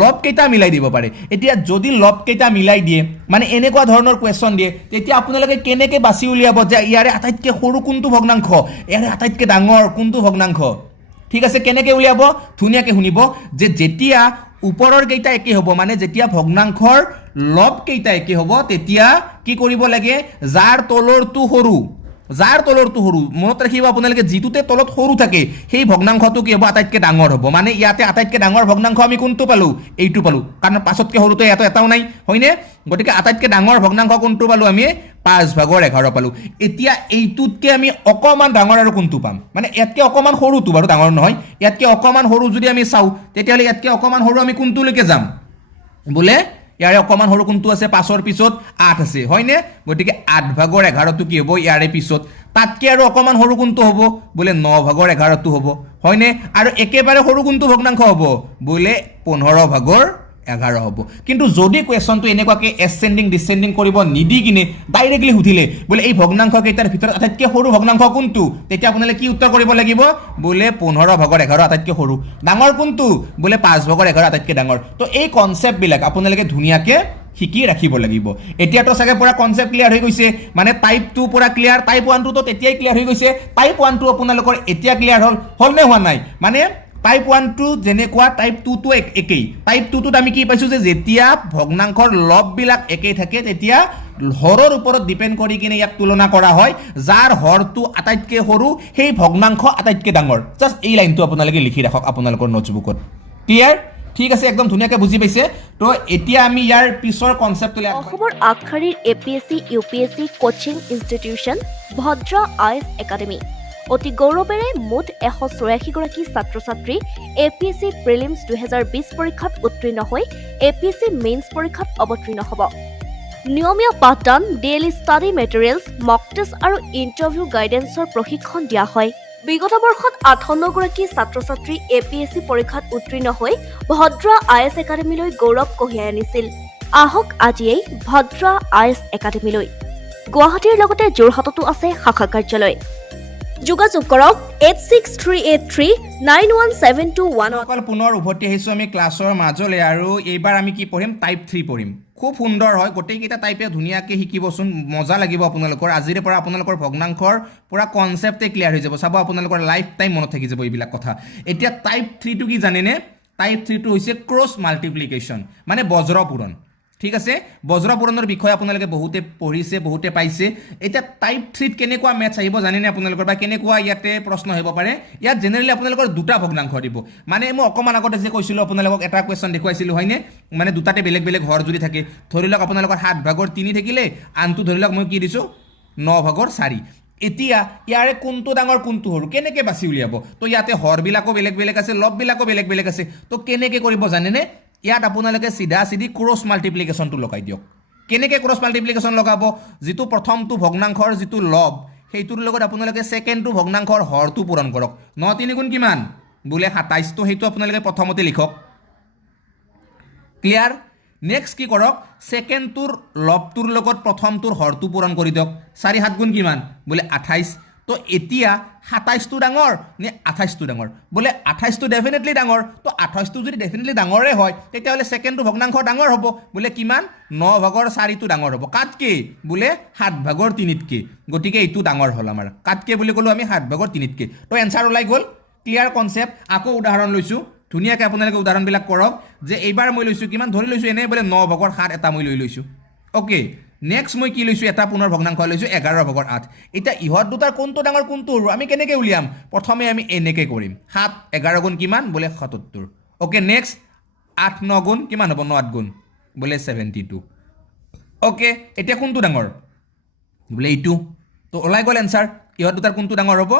লব কেইটা মিলাই দিব পাৰে এতিয়া যদি লব কেইটা মিলাই দিয়ে মানে এনেকুৱা ধৰণৰ কোৱেশ্চন দিয়ে তেতিয়া আপোনালোকে কেনেকৈ বাছি উলিয়াব যে ইয়াৰে আটাইতকৈ সৰু কোনটো ভগ্নাংশ ইয়াৰে আটাইতকৈ ডাঙৰ কোনটো ভগ্নাংশ ঠিক আছে কেনেকৈ উলিয়াব ধুনীয়াকৈ শুনিব যে যেতিয়া ওপৰৰ কেইটা একে হ'ব মানে যেতিয়া ভগ্নাংশৰ লব কেইটা একে হ'ব তেতিয়া কি কৰিব লাগে যাৰ তলৰটো সৰু মনত ৰাখিব আপোনালোকে যিটোতে তলত সৰু থাকে সেই ভগ্নাংশটো কি হ'ব আটাইতকৈ ডাঙৰ হ'ব মানে ইয়াতে আটাইতকৈ ডাঙৰ ভগ্নাংশ আমি কোনটো পালো এইটো পালো কাৰণ পাছতকৈ সৰুটো ইয়াতে এটাও নাই হয়নে গতিকে আটাইতকৈ ডাঙৰ ভগ্নাংশ কোনটো পালো আমি 5/11 পালো এতিয়া এইটোতকে আমি অকমান ডাঙৰ আৰু কোনটো পাম মানে ইয়াতকৈ অকমান সৰুটো বাৰু ডাঙৰ নহয় ইয়াতকৈ অকমান সৰু যদি আমি চাও তেতিয়াহ'লে ইয়াতকৈ অকমান সৰু আমি কোনটোলৈকে যাম বোলে ইয়াৰে অকমান সৰু কোনটো আছে 5ৰ পিছত 8 আছে হয়নে গতিকে 8/11টো কি হ'ব ইয়াৰে পিছত তাতকৈ আৰু অকমান সৰু কোনটো হ'ব বোলে 9/11টো হ'ব হয়নে আৰু একেবাৰে সৰু কোনটো ভগ্নাংশ হ'ব বোলে 15/11 হ'ব কিন্তু যদি কোৱেশ্চনটো এনেকুৱাকে এসেন্ডিং ডিসেন্ডিং কৰিব নিদি কিনে ডাইৰেক্টলি সুধিলে বোলে এই ভগ্নাংশ কেইটাৰ ভিতৰত আটাইতকৈ সৰু ভগ্নাংশ কোনটো তেতিয়া আপোনালোকে কি উত্তৰ কৰিব লাগিব বোলে 15/11 আটাইতকৈ সৰু ডাঙৰ কোনটো বোলে 5/11 আটাইতকৈ ডাঙৰ তো এই কনসেপ্টবিলাক আপোনালোকে ধুনীয়াকে শিকি ৰাখিব লাগিব এতিয়াতো সাগে পুৰা কনসেপ্ট ক্লিয়াৰ হৈ গৈছে মানে টাইপ 2 পুৰা ক্লিয়াৰ টাইপ 1 টো তো তেতিয়াই ক্লিয়াৰ হৈ গৈছে টাইপ 1 টো আপোনালোকৰ এতিয়া ক্লিয়াৰ হল নে হোৱা নাই মানে টাইপ 1 টো যেনেকুৱা টাইপ 2 টো একেই টাইপ 2 টোত আমি কি পাইছো যে যেতিয়া ভগ্নাংশৰ লববিলাক একেই থাকে তেতিয়া হৰৰ ওপৰত ডিপেন্ড কৰি কিনে ইয়াক তুলনা কৰা হয় যাৰ হৰটো আটাইতকৈ সৰু সেই ভগ্নাংশ আটাইতকৈ ডাঙৰ জাস্ট এই লাইনটো আপোনালোকে লিখি ৰাখক আপোনালোকৰ নোটবুকত ক্লিয়াৰ ঠিক আছে একদম ধুনীয়াকৈ বুজি পাইছে তো এতিয়া আমি ইয়াৰ পিছৰ কনসেপ্টলৈ অসমৰ আগশাৰীৰ APS-C UPSC coaching institution Bhadra IS academy অতি গৌৰৱেৰে মুঠ 184 গৰাকী ছাত্ৰ ছাত্ৰী এপিএসসি প্ৰিলিমছ 2020 পৰীক্ষাত উত্তীৰ্ণ হৈ এপিএসসি মেইনছ পৰীক্ষাত অৱতীৰ্ণ হ'ব নিয়মীয়া পাঠদান ডেইলি ষ্টাডি মেটেৰিয়েলছ মক টেষ্ট আৰু ইণ্টাৰভিউ গাইডেন্সৰ প্ৰশিক্ষণ দিয়া হয় বিগত বৰ্ষত 58 গৰাকী ছাত্ৰ ছাত্ৰী এপিএসসি পৰীক্ষাত উত্তীৰ্ণ হৈ ভদ্ৰা আইএছ একাডেমিলৈ গৌৰৱ কঢ়িয়াই আনিছিল আহক আজিয়েই ভদ্ৰা আইএছ একাডেমিলৈ গুৱাহাটীৰ লগতে যোৰহাটতো আছে শাখা কাৰ্যালয় যোগাযোগ কৰক 8638391721 অকল পুনৰ উভতি আহিছো আমি ক্লাছৰ মাজলৈ আৰু এইবাৰ আমি কি পঢ়িম টাইপ 3 পঢ়িম খুব সুন্দৰ হয় গোটেইকেইটা টাইপে ধুনীয়াকৈ শিকিবচোন মজা লাগিব আপোনালোকৰ আজিৰে পৰা আপোনালোকৰ ভগ্নাংশৰ পুৰা কনসেপ্টে ক্লিয়াৰ হৈ যাব চাব আপোনালোকৰ লাইফ টাইম মনত থাকি যাব এইবিলাক কথা এতিয়া টাইপ 3 টো কি জানেনে টাইপ 3 টো হৈছে ক্ৰছ মাল্টিপ্লিকেশ্যন মানে বজ্ৰপূৰণ ঠিক আছে বজ্ৰপূৰণৰ বিষয়ে আপোনালোকে বহুতে পঢ়িছে বহুতে পাইছে এটা টাইপ 3 কেনেকুৱা মেথছ আহিব জানেনে আপোনালোকৰ বা কেনেকুৱা ইয়াতে প্ৰশ্ন আহিব পাৰে ইয়াত জেনেৰেলি আপোনালোকৰ দুটা ভগ্নাংশ দিব মানে মই অকমান আগতে যে কৈছিলো আপোনালোকক এটা কোৱেশ্চন দেখুৱাইছিলো হয়নে মানে দুটাতে বেলেগ বেলেগ হৰ যদি থাকে ধৰি লওক আপোনালোকৰ 7/3 থাকিলে আনটো ধৰি লওক মই কি দিছো 9/4 এতিয়া ইয়াৰে কোনটো ডাঙৰ কোনটো সৰু কেনেকৈ বাছি উলিয়াব তো ইয়াতে হৰবিলাকো বেলেগ বেলেগ আছে লববিলাকো বেলেগ বেলেগ আছে তো কেনেকৈ কৰিব জানেনে ইয়াত আপোনালোকে সিধা সিধি ক্ৰছ মাল্টিপ্লিকেশ্যনটো লগাই দিয়ক কেনেকৈ ক্ৰছ মাল্টিপ্লিকেশ্যন লগাব যিটো প্ৰথমটো ভগ্নাংশৰ যিটো লব সেইটোৰ লগত আপোনালোকে সেকেন্ডটো ভগ্নাংশৰ হৰটো পূৰণ কৰক 9 3 গুণ কিমান বোলে 27 তো সেইটো আপোনালোকে প্ৰথমতে লিখক ক্লিয়াৰ নেক্সট কি কৰক সেকেন্ডটোৰ লবটোৰ লগত প্ৰথমটোৰ হৰটো পূৰণ কৰি দিয়ক 4 7 গুণ কিমান বোলে 28 তো এতিয়া 27টো ডাঙৰ নে 28টো ডাঙৰ বোলে 28টো ডেফিনেটলি ডাঙৰ তো 28টো যদি ডেফিনেটলি ডাঙৰে হয় তেতিয়াহ'লে ছেকেণ্ডটো ভগ্নাংশ ডাঙৰ হ'ব বোলে কিমান 9/4টো ডাঙৰ হ'ব কাতকে বোলে 7/3তকে গতিকে এইটো ডাঙৰ হ'ল আমাৰ কাতকে বুলি ক'লো আমি 7/3তকে তো এনসাৰ ওলাই গ'ল ক্লিয়াৰ কনসেপ্ট আকৌ উদাহৰণ লৈছো ধুনীয়াকৈ আপোনালোকে উদাহৰণবিলাক কৰক যে এইবাৰ মই লৈছো কিমান ধৰি লৈছো এনে বোলে 9/7 এটা মই লৈছো ওকে নেক্সট মই কি লৈছো এটা পুনৰ ভগ্নাংশ লৈছো 11/8 এটা ইহত দুটাৰ কোনটো ডাঙৰ কোনটো সৰু আমি কেনেকৈ উলিয়াম প্ৰথমে আমি এনেকৈ কৰিম 7 11 গুণ কিমান বোলে 77 ওকে নেক্সট 8 9 গুণ কিমান হ'ব 9 8 গুণ বোলে 72 ওকে এতিয়া কোনটো ডাঙৰ বোলে এইটো তো ওলাই গ'ল এনসাৰ ইহত দুটাৰ কোনটো ডাঙৰ হ'ব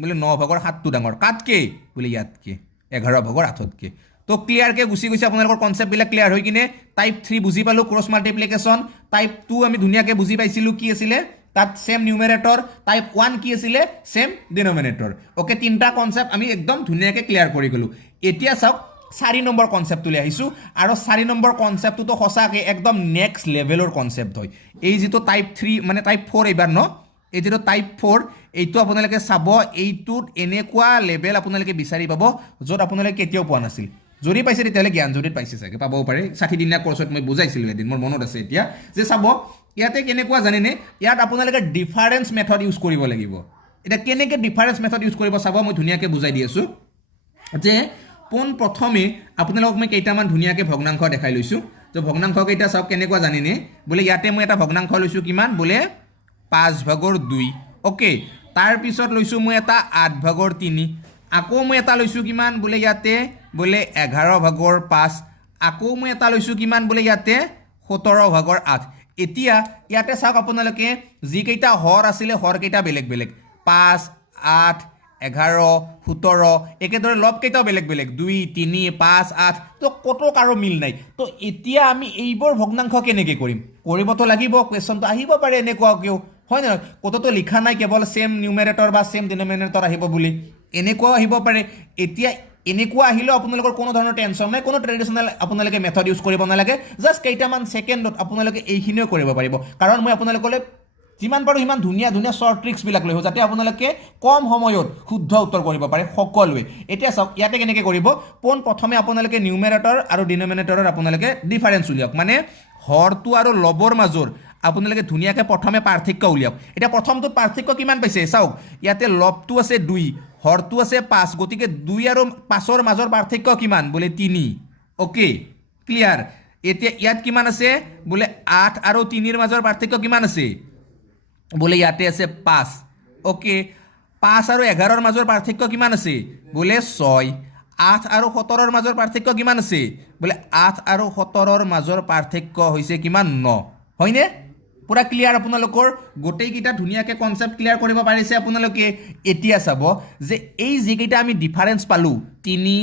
বোলে 9/7টো ডাঙৰ কাতকে বোলে ইয়াতকে 11/8তকে তো ক্লিয়াৰকৈ গুচি গৈছে আপোনালোকৰ কনসেপ্টবিলাক ক্লিয়াৰ হৈ কিনে টাইপ 3 বুজি পালো ক্ৰছ মাল্টিপ্লিকেশ্যন টাইপ 2 আমি ধুনীয়াকৈ বুজি পাইছিলো কি আছিলে তাত সেম নিউমেৰেটৰ টাইপ 1 কি আছিলে সেম ডিনমিনেটৰ ওকে তিনটা কনসেপ্ট আমি একদম ধুনীয়াকৈ ক্লিয়াৰ কৰি গলো এতিয়া চাওক 4 নম্বৰ কনসেপ্টলৈ আহিছো আৰু 4 নম্বৰ কনসেপ্টটো সঁচাকৈ একদম নেক্সট লেভেলৰ কনসেপ্ট হয় এই যেটো টাইপ 3 মানে টাইপ 4 এইবাৰ ন এই যেটো টাইপ 4 এইটো আপোনালোকে চাব এইটোত এনেকুৱা লেভেল আপোনালোকে বিচাৰি পাব য'ত আপোনালোকে কেতিয়াও পোৱা নাছিল যদি পাইছে তেতিয়াহ'লে জ্ঞান জড়িত পাইছে চাগে পাবও পাৰে 60 দিনীয়া কোৰ্সত মই বুজাইছিলোঁ এদিন মোৰ মনত আছে এতিয়া যে চাব ইয়াতে কেনেকুৱা জানেনে ইয়াত আপোনালোকে ডিফাৰেন্স মেথড ইউজ কৰিব লাগিব এটা কেনেকৈ ডিফাৰেন্স মেথড ইউজ কৰিব চাব মই ধুনীয়াকৈ বুজাই দি আছোঁ যে পোন প্ৰথমে আপোনালোকক মই কেইটামান ধুনীয়াকৈ ভগ্নাংশ দেখাই লৈছোঁ যে ভগ্নাংশ কেইটা চাওক কেনেকুৱা জানেনে বোলে ইয়াতে মই এটা ভগ্নাংশ লৈছোঁ কিমান বোলে 5/2 ওকে তাৰ পিছত লৈছোঁ মই এটা 8/3 আকৌ মই এটা লৈছোঁ কিমান বোলে ইয়াতে বোলে 11/5 আকৌ মই এটা লৈছোঁ কিমান বোলে ইয়াতে 17/8 এতিয়া ইয়াতে চাওক আপোনালোকে যিকেইটা হৰ আছিলে হৰকেইটা বেলেগ বেলেগ 5 8 11 17 একেদৰে লব কেইটাও বেলেগ বেলেগ 2 3 5 8 তো কত কাৰো মিল নাই তো এতিয়া আমি এইবোৰ ভগ্নাংশ কেনেকৈ কৰিম কৰিবতো লাগিব কোৱেশ্চনটো আহিব পাৰে এনেকুৱা কিয় হয় না কততো লিখা নাই কেৱল সেম নিউমেৰেটৰ বা সেম ডিনমিনেটৰ আহিব বুলি এনেকুৱা আহিব পাৰে এতিয়া এনেকুৱা আহিলেও আপোনালোকৰ কোনো ধৰণৰ টেনচন নাই কোনো ট্ৰেডিশনেল আপোনালোকে মেথড ইউজ কৰিব নালাগে জাস্ট কেইটামান সেকেন্ডত আপোনালোকে এইখিনিও কৰিব পাৰিব কাৰণ মই আপোনালোকলৈ যিমান পাৰো ইমান ধুনীয়া ধুনীয়া শৰ্ট ট্ৰিক্সবিলাক লৈ যাতে আপোনালোকে কম সময়ত শুদ্ধ উত্তৰ কৰিব পাৰে সকলোৱে এতিয়া চাওক ইয়াতে কেনেকৈ কৰিব পোন প্ৰথমে আপোনালোকে নিউমেৰেটৰ আৰু ডিনমিনেটৰৰ আপোনালোকে ডিফাৰেন্স উলিয়াওক মানে হৰটো আৰু লবৰ মাজৰ আপোনালোকে ধুনীয়াকৈ প্ৰথমে পাৰ্থক্য উলিয়াওক এতিয়া প্ৰথমটো পাৰ্থক্য কিমান পাইছে চাওক ইয়াতে লবটো আছে 2 হৰটো আছে 5 গতিকে 2 আৰু 5ৰ মাজৰ পাৰ্থক্য কিমান বোলে 3 ওকে ক্লিয়াৰ এতিয়া ইয়াত কিমান আছে বোলে 8 আৰু 3ৰ মাজৰ পাৰ্থক্য কিমান আছে বোলে ইয়াতে আছে 5 ওকে 5 আৰু 11ৰ মাজৰ পাৰ্থক্য কিমান আছে বোলে 6 8 আৰু 17ৰ মাজৰ পাৰ্থক্য কিমান আছে বোলে 8 আৰু 17ৰ মাজৰ পাৰ্থক্য হৈছে কিমান 9 হয়নে পুৰা ক্লিয়াৰ আপোনালোকৰ গোটেইকেইটা ধুনীয়াকৈ কনসেপ্ট ক্লিয়াৰ কৰিব পাৰিছে আপোনালোকে এতিয়া চাব যে এই যিকেইটা আমি ডিফাৰেন্স পালো 3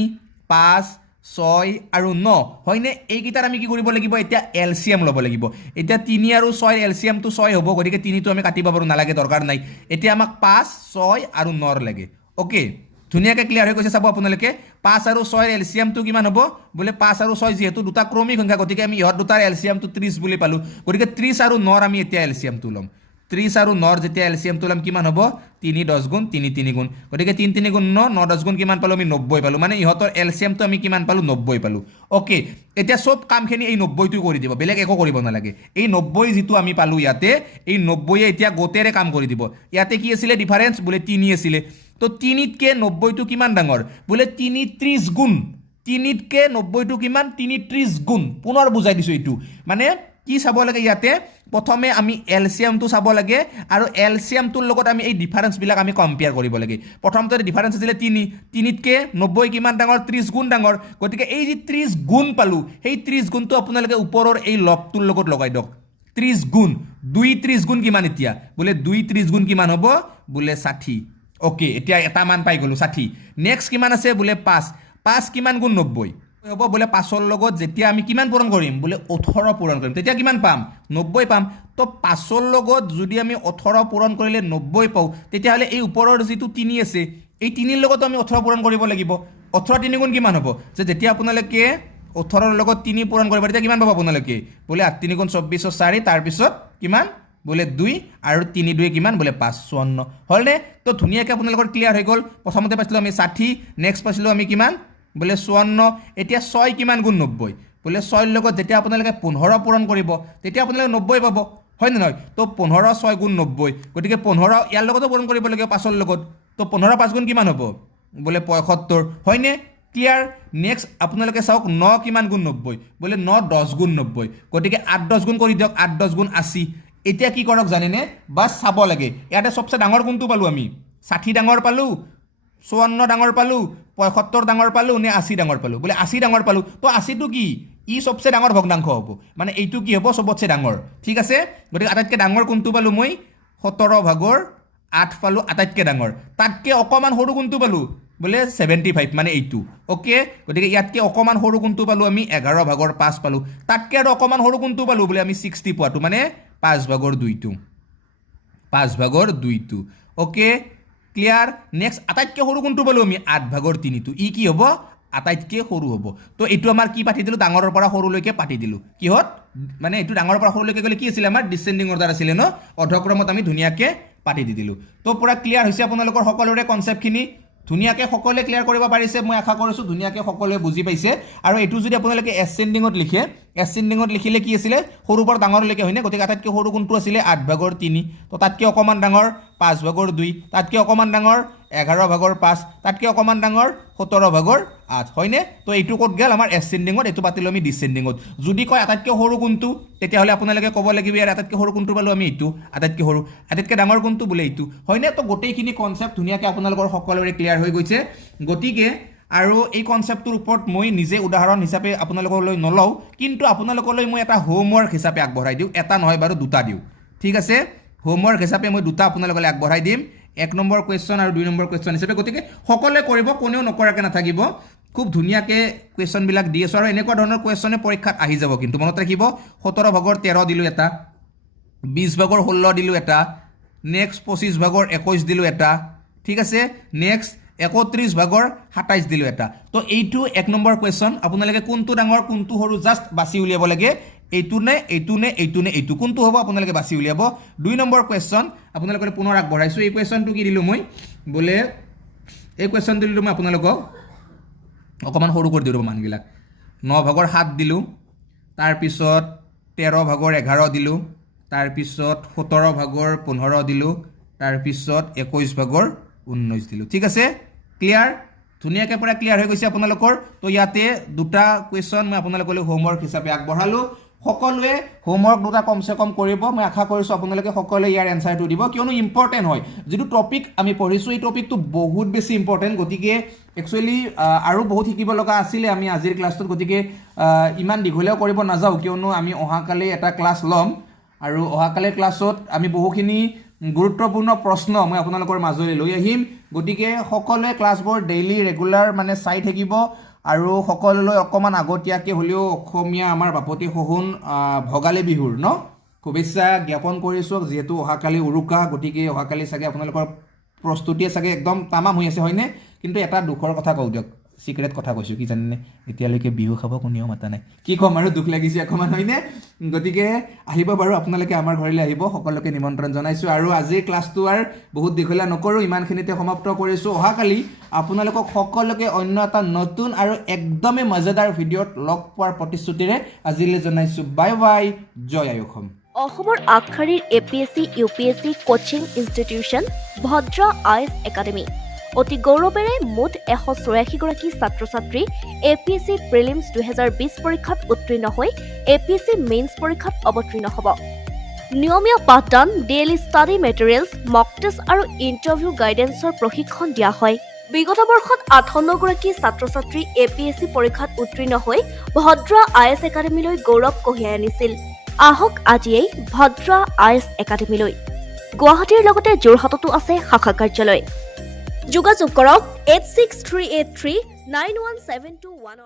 5 6 আৰু 9 হয়নে এইকেইটাৰ আমি কি কৰিব লাগিব এতিয়া এলসিএম ল'ব লাগিব এতিয়া 3 আৰু 6 এলসিএমটো 6 হ'ব গতিকে 3টো আমি কাটিব পাৰো নালাগে দৰকাৰ নাই এতিয়া আমাক 5 6 আৰু 9 লাগে ওকে ধুনীয়াকৈ ক্লিয়াৰ হৈ গৈছে চাব আপোনালোকে 5 আৰু 6 এলসিএমটো কিমান হ'ব বোলে 5 আৰু 6 যেহেতু দুটা ক্ৰমিক সংখ্যা গতিকে আমি ইহত দুটাৰ এলসিএমটো 30 বুলি পালো গতিকে 30 আৰু 9 আমি এতিয়া এলসিএমটো ল'ম 30 আৰু 9 যেতিয়া এলসিএমটো ল'ম কিমান হ'ব 3 10 গুণ 3 3 গুণ গতিকে 3 3 গুণ 9 9 10 গুণ কিমান পালো আমি 90 পালো মানে ইহতৰ এলসিএমটো আমি কিমান পালো 90 পালো ওকে এতিয়া সব কামখিনি এই 90টো কৰি দিব বেলেগ একো কৰিব নালাগে এই 90 যেটো আমি পালো ইয়াতে এই 90 এতিয়া গোটেৰে কাম কৰি দিব ইয়াতে কি আছিল ডিফাৰেন্স বোলে 3 আছিল তো 3তকে 90টো কিমান ডাঙৰ বোলে 3 30 গুণ 3তকে 90টো কিমান 3 30 গুণ পুনৰ বুজাই দিছো এইটো মানে কি চাব লাগে ইয়াতে প্ৰথমে আমি এলসিএমটো চাব লাগে আৰু এলসিএমটোৰ লগত আমি এই ডিফাৰেন্সবিলাক আমি কম্পেয়াৰ কৰিব লাগে প্ৰথমতে ডিফাৰেন্স আছিল 3তকে 90 কিমান ডাঙৰ 30 গুণ ডাঙৰ গতিকে এই যে 30 গুণ পালো সেই 30 গুণটো আপোনালোকে ওপৰৰ এই লবটোৰ লগত লগাই দিয়ক 30 গুণ 2 30 গুণ কিমান এতিয়া বোলে 2 30 গুণ কিমান হ'ব বোলে 60 ওকে এতিয়া এটা মান পাই গলো 60 নেক্সট কিমান আছে বোলে 5 কিমান গুণ 90 হ'ব বোলে 5ৰ লগত যেতিয়া আমি কিমান পূৰণ কৰিম বোলে 18 পূৰণ কৰিম তেতিয়া কিমান পাম 90 পাম তো 5ৰ লগত যদি আমি 18 পূৰণ কৰিলে 90 পাও তেতিয়াহ'লে এই ওপৰৰ যেটো 3 আছে এই 3ৰ লগত আমি 18 পূৰণ কৰিব লাগিব 18 3 গুণ কিমান হ'ব যে যেতিয়া আপোনালোকে 18ৰ লগত 3 পূৰণ কৰিব তেতিয়া কিমান পাব আপোনালোকে বোলে 8 3 গুণ 24 4 তাৰ পিছত কিমান বোলে 2 আৰু 3 2 কিমান বোলে 5 54 হলনে তো ধুনিয়াকৈ আপোনালোকৰ ক্লিয়াৰ হৈ গ'ল প্ৰথমতে পাইছিলো আমি 60 নেক্সট পাইছিলো আমি কিমান বোলে 54 এতিয়া 6 কিমান গুণ 90 বোলে 6 লগত যেতিয়া আপোনালোকে 15 পূৰণ কৰিব তেতিয়া আপোনালোকে 90 পাব হয় নে নহয় তো 15 6 গুণ 90 গতিকে 15 ইয়াৰ লগতো পূৰণ কৰিব লাগিব 5 ৰ লগত তো 15 5 গুণ কিমান হ'ব বোলে 75 হয়নে ক্লিয়াৰ নেক্সট আপোনালোকে চাওক 9 কিমান গুণ 90 বোলে 9 10 গুণ 90 গতিকে 8 10 গুণ কৰি দিয়ক 8 10 গুণ 80 এতিয়া কি কৰক জানেনে বাস চাব লাগে ইয়াতে সবচে ডাঙৰ কোনটো পালো আমি 60 ডাঙৰ পালো 54 ডাঙৰ পালো 75 ডাঙৰ পালো নে 80 ডাঙৰ পালো বোলে 80 ডাঙৰ পালো তো 80 টো কি ই সবচে ডাঙৰ ভগ্নাংশ হ'ব মানে এইটো কি হ'ব সবচে ডাঙৰ ঠিক আছে গতিকে আটাইতকৈ ডাঙৰ কোনটো পালো মই 17 ভাগৰ 8 পালো আটাইতকৈ ডাঙৰ তাতকৈ অকমান সৰু কোনটো পালো বোলে 75 মানে এইটো ওকে গতিকে ইয়াতকৈ অকমান সৰু কোনটো পালো আমি 11 ভাগৰ 5 পালো তাতকৈ আৰু অকমান সৰু কোনটো পালো বোলে আমি 60 পোৱাটো মানে 5 ভাগৰ 2টো 5 ভাগৰ 2টো ওকে ক্লিয়াৰ নেক্সট আটাইতকৈ সৰু কোনটো পালো আমি 8 ভাগৰ 3টো ই কি হ'ব আটাইতকৈ সৰু হ'ব তো এইটো আমাৰ কি পাতি দিলো ডাঙৰৰ পৰা সৰুলৈকে পাতি দিলো কিহত মানে এইটো ডাঙৰৰ পৰা সৰুলৈকে গ'লে কি আছিল আমাৰ ডিসেন্ডিং অৰ্ডাৰ আছিল ন অৰ্ধক্ৰমত আমি ধুনীয়াকৈ পাতি দি দিলো তো পুৰা ক্লিয়াৰ হৈছে আপোনালোকৰ সকলোৰে কনসেপ্টখিনি ধুনীয়াকৈ সকলোৱে ক্লিয়াৰ কৰিব পাৰিছে মই আশা কৰিছোঁ ধুনীয়াকৈ সকলোৱে বুজি পাইছে আৰু এইটো যদি আপোনালোকে এসেন্ডিঙত লিখে এসেন্ডিঙত লিখিলে কি আছিলে সৰুৰ পৰা ডাঙৰলৈকে হয়নে গতিকে আটাইতকৈ সৰু কোনটো আছিলে 8 ভাগৰ 3 তো তাতকৈ অকমান ডাঙৰ 5 ভাগৰ 2 তাতকৈ অকমান ডাঙৰ 11 ভাগৰ 5 তাতকৈ অকমান ডাঙৰ 17 ভাগৰ 8 হয়নে তো এইটো ক'ত গেল আমাৰ এসেন্ডিঙত এইটো পাতিলো আমি ডিসেন্ডিঙত যদি কয় আটাইতকৈ সৰু কোনটো তেতিয়াহ'লে আপোনালোকে ক'ব লাগিব ইয়াৰ আটাইতকৈ সৰু কোনটো পালো আমি এইটো আটাইতকৈ সৰু আটাইতকৈ ডাঙৰ কোনটো বোলে এইটো হয়নে তো গোটেইখিনি কনসেপ্ট ধুনীয়াকৈ আপোনালোকৰ সকলোৰে ক্লিয়াৰ হৈ গৈছে গতিকে আৰু এই কনসেপ্টৰ ওপৰত মই নিজে উদাহৰণ হিচাপে আপোনালোকলৈ নলওঁ কিন্তু আপোনালোকলৈ মই এটা হোমৱৰ্ক হিচাপে আগবঢ়াই দিওঁ এটা নহয় বাৰু দুটা দিওঁ ঠিক আছে হোমৱৰ্ক হিচাপে মই দুটা আপোনালোকলৈ আগবঢ়াই দিম 1 নম্বৰ কুৱেশ্যন আৰু 2 নম্বৰ কুৱেশ্যন হিচাপে গতিকে সকলোৱে কৰিব কোনেও নকৰাকৈ নাথাকিব খুব ধুনীয়াকৈ কুৱেশ্যনবিলাক দি আছোঁ আৰু এনেকুৱা ধৰণৰ কুৱেশ্যনে পৰীক্ষাত আহি যাব কিন্তু মনত ৰাখিব 17 ভাগৰ 13 দিলোঁ এটা 20 ভাগৰ 16 দিলোঁ এটা নেক্সট 25 ভাগৰ 21 দিলোঁ এটা ঠিক আছে নেক্সট 31 ভাগৰ 27 দিলোঁ এটা তো এইটো 1 নম্বৰ কুৱেশ্যন আপোনালোকে কোনটো ডাঙৰ কোনটো সৰু জাষ্ট বাছি উলিয়াব লাগে এইটো নে এইটো নে এইটো নে এইটো কোনটো হ'ব আপোনালোকে বাছি উলিয়াব 2 নম্বৰ কুৱেশ্যন আপোনালোকে পুনৰ আগবঢ়াইছোঁ এই কুৱেশ্যনটো কি দিলোঁ মই বোলে এই কুৱেশ্যন দিলোঁ মই আপোনালোকক অকণমান সৰু কৰি দিলোঁ মানবিলাক 9 ভাগৰ 7 দিলোঁ তাৰপিছত 13 ভাগৰ 11 দিলোঁ তাৰপিছত 17 ভাগৰ 15 দিলোঁ তাৰপিছত 21 ভাগৰ 19 দিলোঁ ঠিক আছে ক্লিয়াৰ ধুনীয়াকৈ পৰা ক্লিয়াৰ হৈ গৈছে আপোনালোকৰ তো ইয়াতে দুটা কুৱেশ্যন মই আপোনালোকলৈ হোমৱৰ্ক হিচাপে আগবঢ়ালোঁ সকলোৱে হোমৱৰ্ক দুটা কমসে কম কৰিব মই আশা কৰিছোঁ আপোনালোকে সকলোৱে ইয়াৰ এনসাৰটো দিব কিয়নো ইম্পৰ্টেণ্ট হয় যিটো টপিক আমি পঢ়িছোঁ এই টপিকটো বহুত বেছি ইম্পৰ্টেণ্ট গতিকে একচুৱেলি আৰু বহুত শিকিব লগা আছিলে আমি আজিৰ ক্লাছটোত গতিকে ইমান দীঘলীয়াও কৰিব নাযাওঁ কিয়নো আমি অহাকালি এটা ক্লাছ ল'ম আৰু অহাকালিৰ ক্লাছত আমি বহুখিনি গুৰুত্বপূৰ্ণ প্ৰশ্ন মই আপোনালোকৰ মাজলৈ লৈ আহিম গতিকে সকলোৱে ক্লাছবোৰ ডেইলি ৰেগুলাৰ মানে চাই থাকিব আৰু সকলোলৈ অকণমান আগতীয়াকৈ হ'লেও অসমীয়া আমাৰ বাপতি শহুন ভোগালী বিহুৰ ন শুভেচ্ছা জ্ঞাপন কৰিছোঁ যিহেতু অহাকালি উৰুকা গতিকে অহাকালি চাগে আপোনালোকৰ প্ৰস্তুতিয়ে চাগে একদম তামাম হৈ আছে হয়নে কিন্তু এটা দুখৰ কথা কওঁ দিয়ক সিক্ৰেট কথা কৈছোঁ কি জানেনে এতিয়ালৈকে বিহু খাব কোনেও মাতা নাই কি ক'ম আৰু দুখ লাগিছে অকণমান হয়নে গতিকে আহিব বাৰু আপোনালোকে আমাৰ ঘৰলৈ আহিব সকলোকে নিমন্ত্ৰণ জনাইছোঁ আৰু আজিৰ ক্লাছটো আৰু বহুত দীঘলীয়া নকৰোঁ ইমানখিনিতে সমাপ্ত কৰিছোঁ অহাকালি আপোনালোকক সকলোকে অন্য এটা নতুন আৰু একদমেই মজাদাৰ ভিডিঅ'ত লগ পোৱাৰ প্ৰতিশ্ৰুতিৰে আজিলৈ জনাইছোঁ বাই বাই জয় আই অসম অসমৰ আগশাৰীৰ APSC UPSC coaching institution Bhadra ice academy অতি গৌৰৱেৰে মুঠ 184 গৰাকী ছাত্ৰ ছাত্ৰী APSC প্ৰিলিমছ 2020 পৰীক্ষাত উত্তীৰ্ণ হৈ APSC মেইনছ পৰীক্ষাত অৱতীৰ্ণ হ'ব নিয়মীয়া পাঠদান ডেইলি ষ্টাডি মেটেৰিয়েলছ মক টেষ্ট আৰু ইণ্টাৰভিউ গাইডেন্সৰ প্ৰশিক্ষণ দিয়া হয় বিগত বৰ্ষত 58 গৰাকী ছাত্ৰ ছাত্ৰী APSC পৰীক্ষাত উত্তীৰ্ণ হৈ ভদ্ৰা আইচ একাডেমীলৈ গৌৰৱ কঢ়িয়াই আনিছিল আহক আজিয়েই ভদ্ৰা আইচ একাডেমীলৈ গুৱাহাটীৰ লগতে যোৰহাটতো আছে শাখা কাৰ্যালয় যোগাযোগ কৰক 86383917218